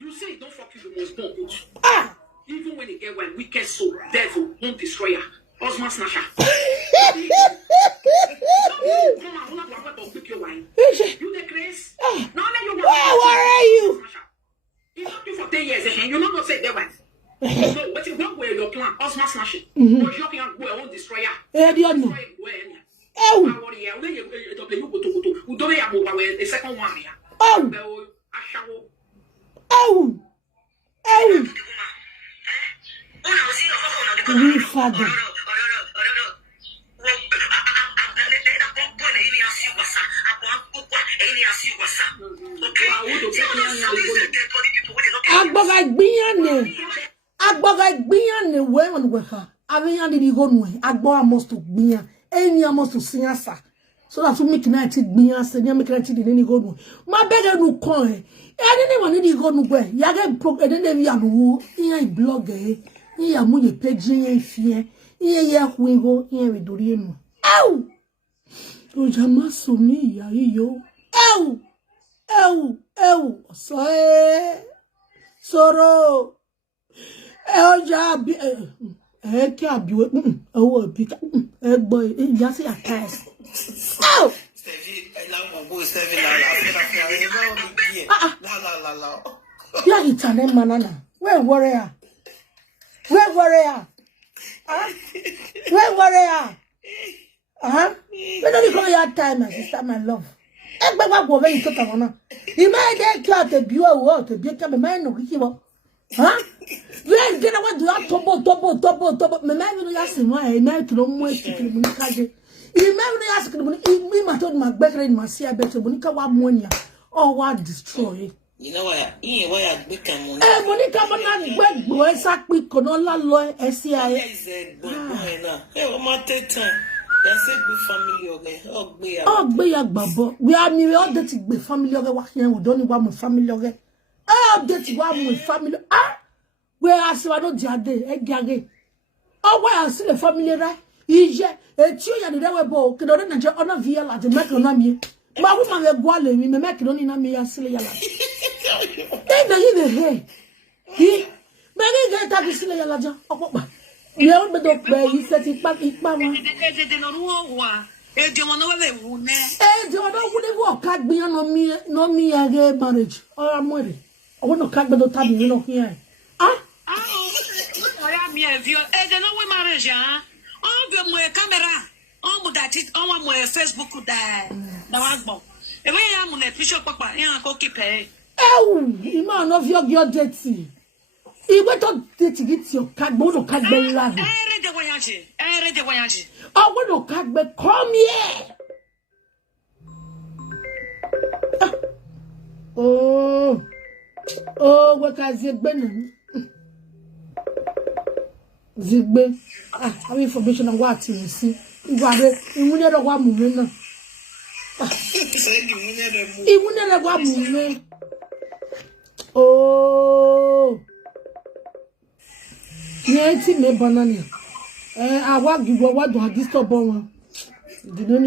You say don't fuck you, the most born. Even when you get one wicked soul, devil, home destroyer, husband snatcher. Come on, I'm not going to pick your wine. You the grace? Now let you where are you? You knocked you for 10 years, and you're not going to say that one. No, but you don't wear your plan, husband snatching. But you can't go home destroyer. Oh, we father. Agboga gbiyane we on we ha. Abiyan di go nu. Agboga must to gbiyan. Eni must to sin asa. So that's what make night gbiyan se ni make night di ni go nu. Ma bege nu kon e. Eni one di go nu gbe. Ya get pro e dey ya nu. Iyan blog e. Iyan mu ye page yen fie. Iyan ye huigo iyan we dori enu. Au! O jama so mi ya iyo. Au! So Soro. Oja bi ki abi owo bi egbo ya si attacks. Ow! La. Ya itane manana. Where warrior? Where warrior? We don't call your time, my sister, my love. Egbe wa go very total na. He made that cat a biwa wo to be come man no kiwo. Then get away do that double. Me man no ask him why na to no mo tikiri mu kaje. He man no ask him me ma told my background ma see abet mo nika wa monia. Oh, what destroy. You know why? You why I make a money? Monica, man, where go exactly? Konola lo SCI. Is a boy now. Hey, what take time? That's a good family. Okay. Oh, be a babo. We are me all that be family. Okay, what here? We don't want my family. Okay. Oh, that one with family. Ah, where I see I don't jade. Oh, why I see the family right? Iye, eti ya de we bo. Kedo na je ona via la de make na mi. Ma wo ma we gwale mi me make no ni na mi ya sile ya la. Then you the hey. He me get ta sile ya la ja. Opopa. Ye o be do pe yi se ti pa ipa wa. De no wa. De mo no we wu ne. De o do wu de wo ka gbe no mi ya ge marriage. O amore. O no ka gbe do ta bi no here. Ah? Ora mi e vio. De no we marriage ah. On be mo camera. On mo that it on mo Facebook da. Na wa gbo. E we ya mo na picture papa. Ya ko keep e. Ima no vio your date. Iwe to date get your card bo no card be la. Ere de voyage. Oh, we no card be come here. Oh, we ka zigbe na. Zigbe. Have information on what you see. Igware, imune do wa mume na. Imune do wa mume. Oh. Nieti me banana. Awa gigo wa do disturb one. You don't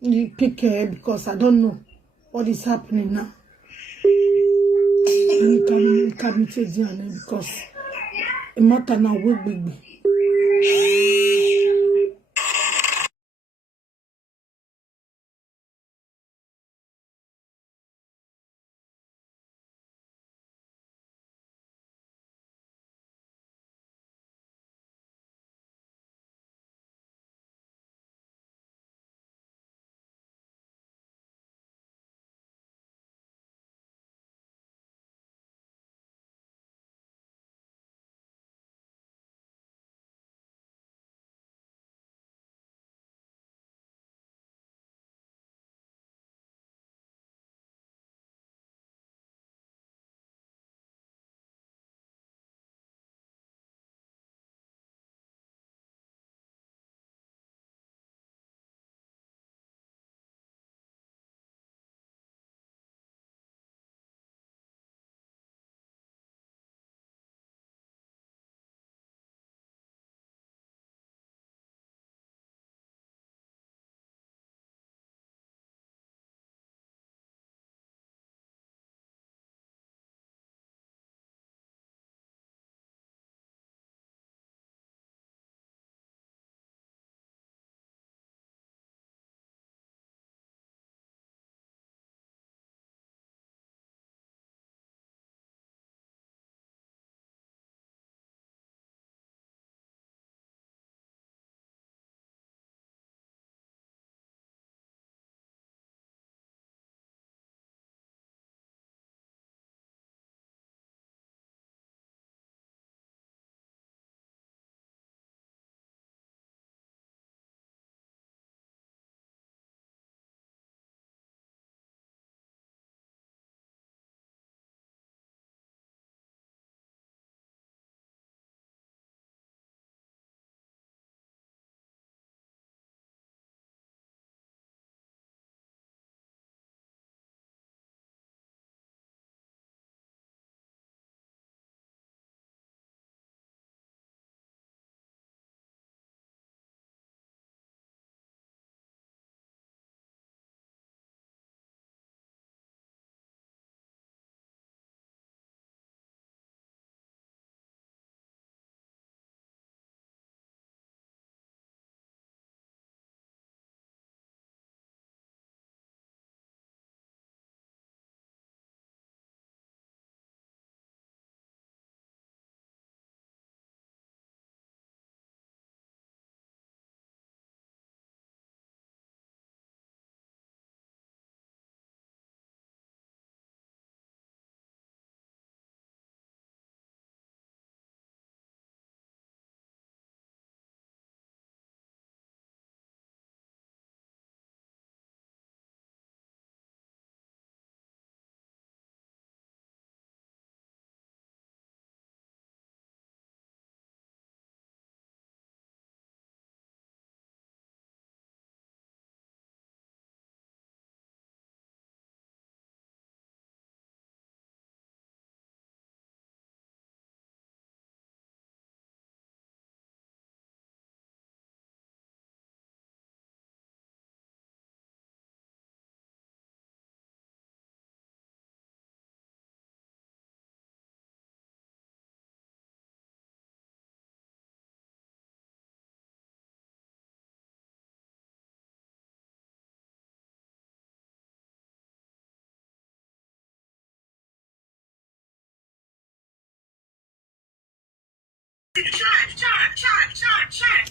need pick because I don't know what is happening now. You can take because it matter now will be.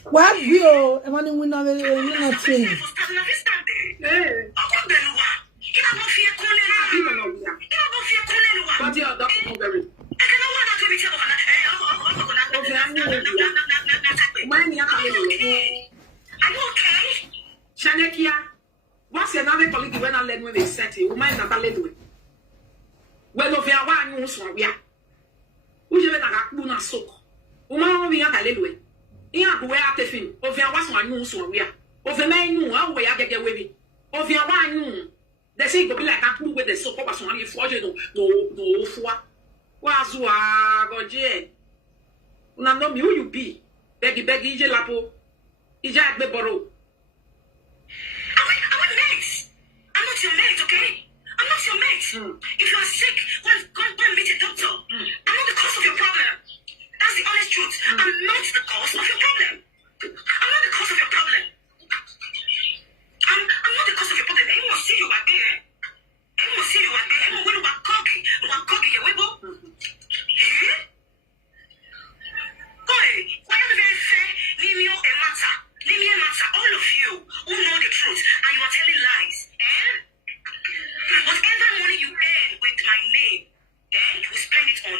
What you? I want to win a thing. Shanekia, what's another colleague when I led when they set it? Woman that I led with. Well, of your one news or ya. Who's your Nakuna soak? Woman, we are a little way. In a way at the film, of your was one news or ya. Of the man knew how we are get away. Of your one knew. They say go be like a with the soap of one for you no for. Was Goje. Nano, you be. Beggy, Lapo. Ijak Beboro. I'm not your mate, okay? I'm not your mate. If you are sick, go and meet a doctor. I'm not the cause of your problem. That's the honest truth. I'm not the cause of your problem. I'm not the cause of your problem. I'm not the cause of your problem. Anyone see you back there? Anyone see you back there? Anyone when you are cocky, you wibble? Eh? Boy, why are you very fair? Leave me a matter. Leave me a matter. All of you who know the truth and you are telling lies. Whatever money you earn with my name, you will spend it on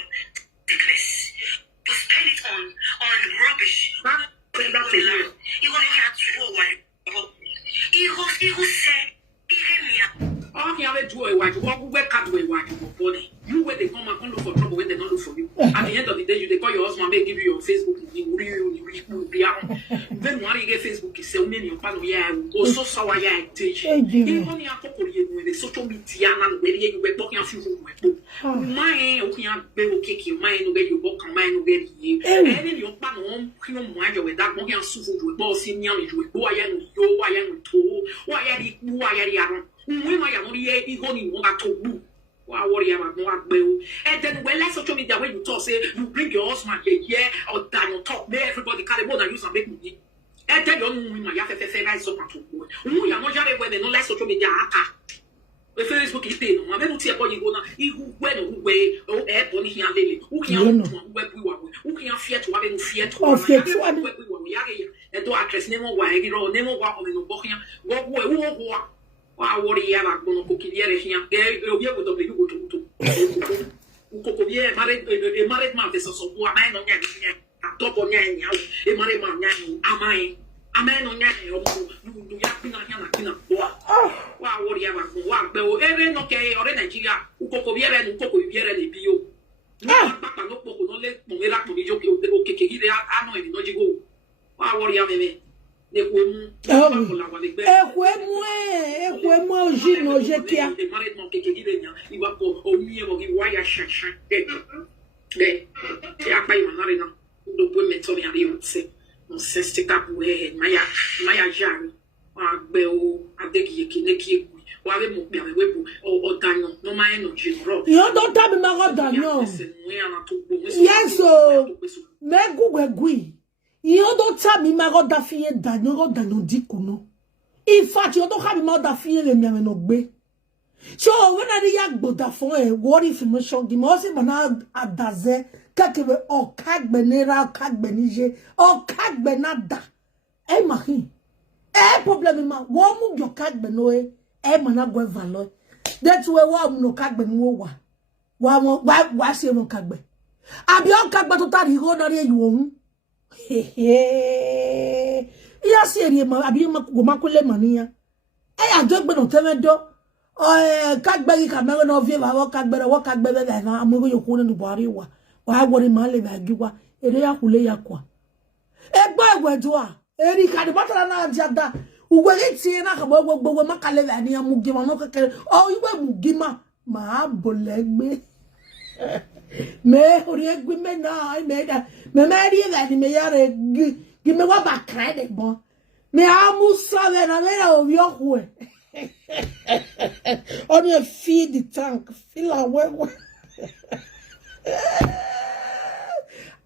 sickness. You will spend it on rubbish. You will have to go away. He said, all you have to do is work out with your body. You where they come and look for trouble when they don't look for you. At the end of the day, they call your husband, they give you your Facebook. Then one you get Facebook is so many of you also saw a young teacher. Even only a couple with the social media and where you were talking a few with my will kick you, mine will get you book and mine will get you. And in your pan home, human mind with that monkey and sufu with boss in young with boy and yo, why am told? Why are you? When I am only even one to boo. Why worry about no bill? And then when less social media when you talk, say you bring your husband here or Daniel talk there, everybody carry more than use and make money. And then you know my favorite so much. We are not sure whether no less social media. The Facebook is paid. I'm going to tell you now. Who went away or airborne here lately. Who can web we were? Who can fear to have any fear to we are here. And to address Nemo, why you know, Nemo, what on the Bohia, what I worry about Cookie here. You'll be able to go to Cocovia, a married man, is also a man on Yan, a top on Yan, a married man, am I? A man on Yan, you do Yapina. Why worry about one, but every okay or in Nigeria, who Cocovia and Cocovia and Bio. Papa no Poco, no let Mumira to be joking, okay, I know no go. Why worry about me? You don't tell me my God that fear that no dikuno. In fact, you don't have me that fear le mi no be. So when I yak bo da phone what information the most mana adaze kakebe o kagbe nera kagbe nije o kagbe nada. Eh mahi. Problem ma wo mu yo kagbe no e mana go value. That's where wa mu no kagbe no wa se mo kagbe. Abi o kagbe to tari go na re you iya seri ma abi ma go makole mania ajogbe no temedo kagbe yi kamera no vie ba wo kagbe be na amugo yokun ni Buhari wa wori ma le ba giwa ere ya kule ya kwa egbe egwedo a eri ka de batara na ajada ugwe ti na ka gbogbo makale ba ni amugima no kekere iwe mugima ma bolegbe me ori egbe me na me da me mari that me yare give me what back credit bon me amu save na me o yo hwe on your feed the tank feel away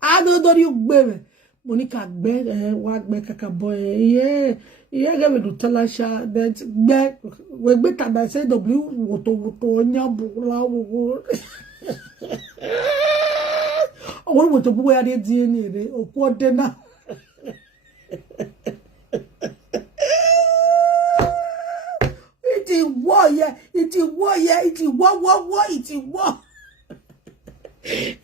I don't know you gbe Monica gbe wa gbe kaka boy yeah get me to tell her that gbe we gbe tada say w woto nya bula wo What would the boy at the DNA or quarter now? It is warrior, it is warrior, it is war, it is war.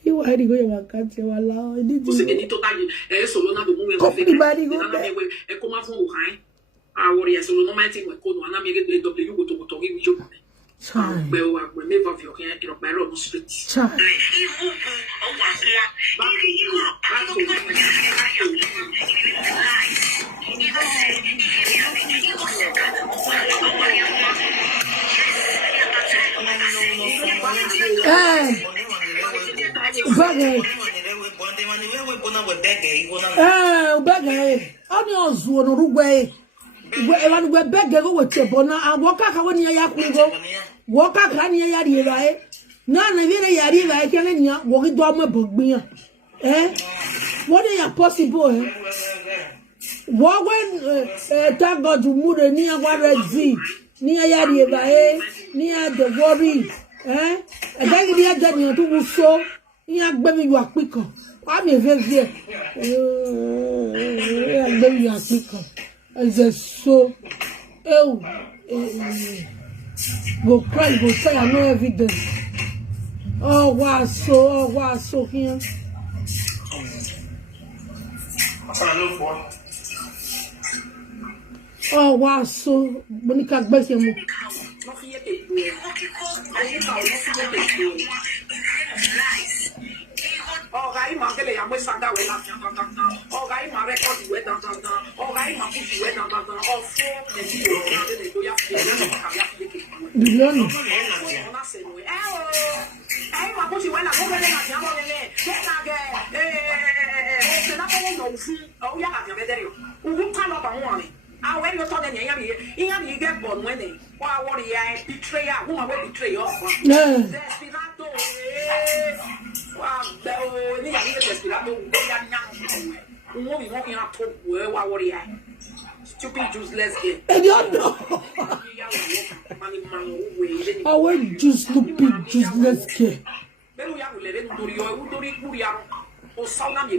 You are the way you can't tell allow it. Vous savez que totally solo na do mume Everybody go there. E como afon o hein. A warrior solo no mai tin we ko no na me get w go to gi jo. Child. Be o agbe me va fi o kan e ro pa ro no street. Child. Beggar. Onions won Uruguay. When we beggar with Tebona, and walk out when you are walk out when you are right. None of you are like telling you, walk it down my book. Eh? What are possible? What when thank God to move near one red Z, near Yari, near the worry. Eh? And then you are done to so. Yeah, baby, you are quicker. I'm a very yeah, baby, you are quicker. I said so. Oh, go cry, go try. I know evidence. Oh, wow, so here. Oh, wow, so Monica Bessie. Oh, guy, my belly, I'm with Sanda. Oh, guy, my record, you went down. Oh, guy, my pussy went down. Oh, four, and you I when you told them, you get born when they betray a woman will betray you. Stupid useless kid. I don't know. I went just stupid useless kid. O sauna me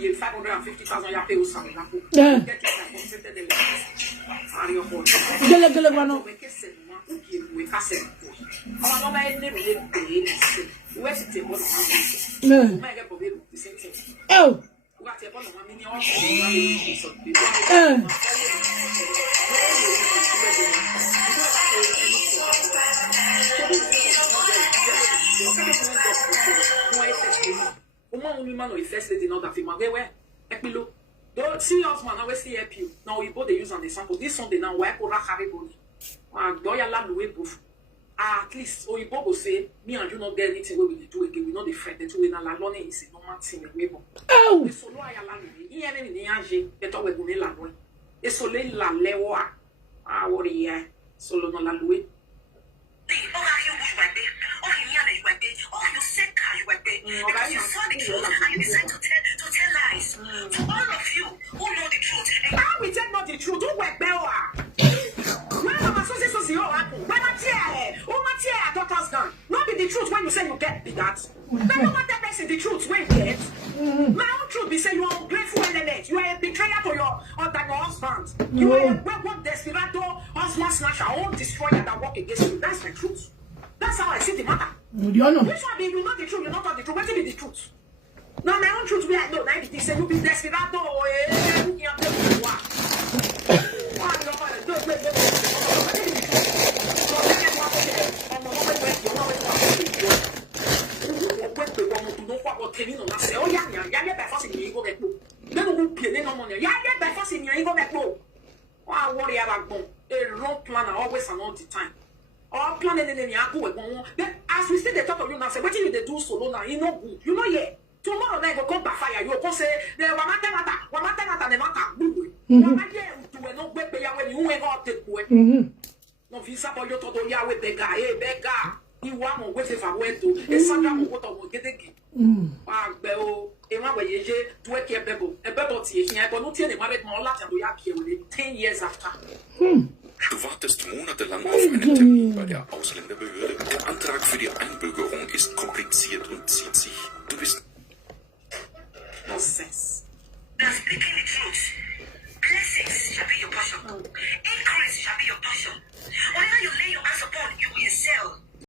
you 550,000 ya pay o sauna. Gele mano. Oh. Woman first lady not that film where epilo don't see us man always see help you now we both they use on the sample this Sunday now where pora carry body doya la luwe proof at least or you both say me and you not get anything where we do again we not the friend the two we na la lone is normal thing we bo oh so lo aya la ni ene ni anje beto we go ni la lo e so le la lewo a wori ya so lo no la luwe because you saw the truth and you decided to tell lies. To all of you who know the truth. How we tell not the truth? Who work better? When I'm associated to your apple, when I tear a daughter's gun, not be the truth when you say you get that. But no matter person the truth when you get. My own truth be say you are ungrateful and you are a betrayer to your husband. You are a wayward desperado husband snatcher, own destroyer that work against you. That's the truth. That's how I see the matter. Which one be you know the truth, you not the truth. What is the truth? No, my own truth be I know. Now if you say you be desperado, you can't tell me what. A wrong planner always and all the time. All planning in the as we see the talk of you now, say, what did they do solo now? You know good. You know, yeah. Tomorrow night go come backfire. You go say, the Wamata never can no way pay when you ain't got take away. No visa for you to do ya with beggar, beggar. You want to wait if I went to a Sandra what will get again. Bell, a man where you to a care bebo, a bebo tea, but not any married more Latin to Yaki with 10 years after. Du wartest monatelang auf einen Termin bei der Ausländerbehörde. Der Antrag für die Einbürgerung ist kompliziert und zieht sich. Du bist... nonsense. They are speaking the truth.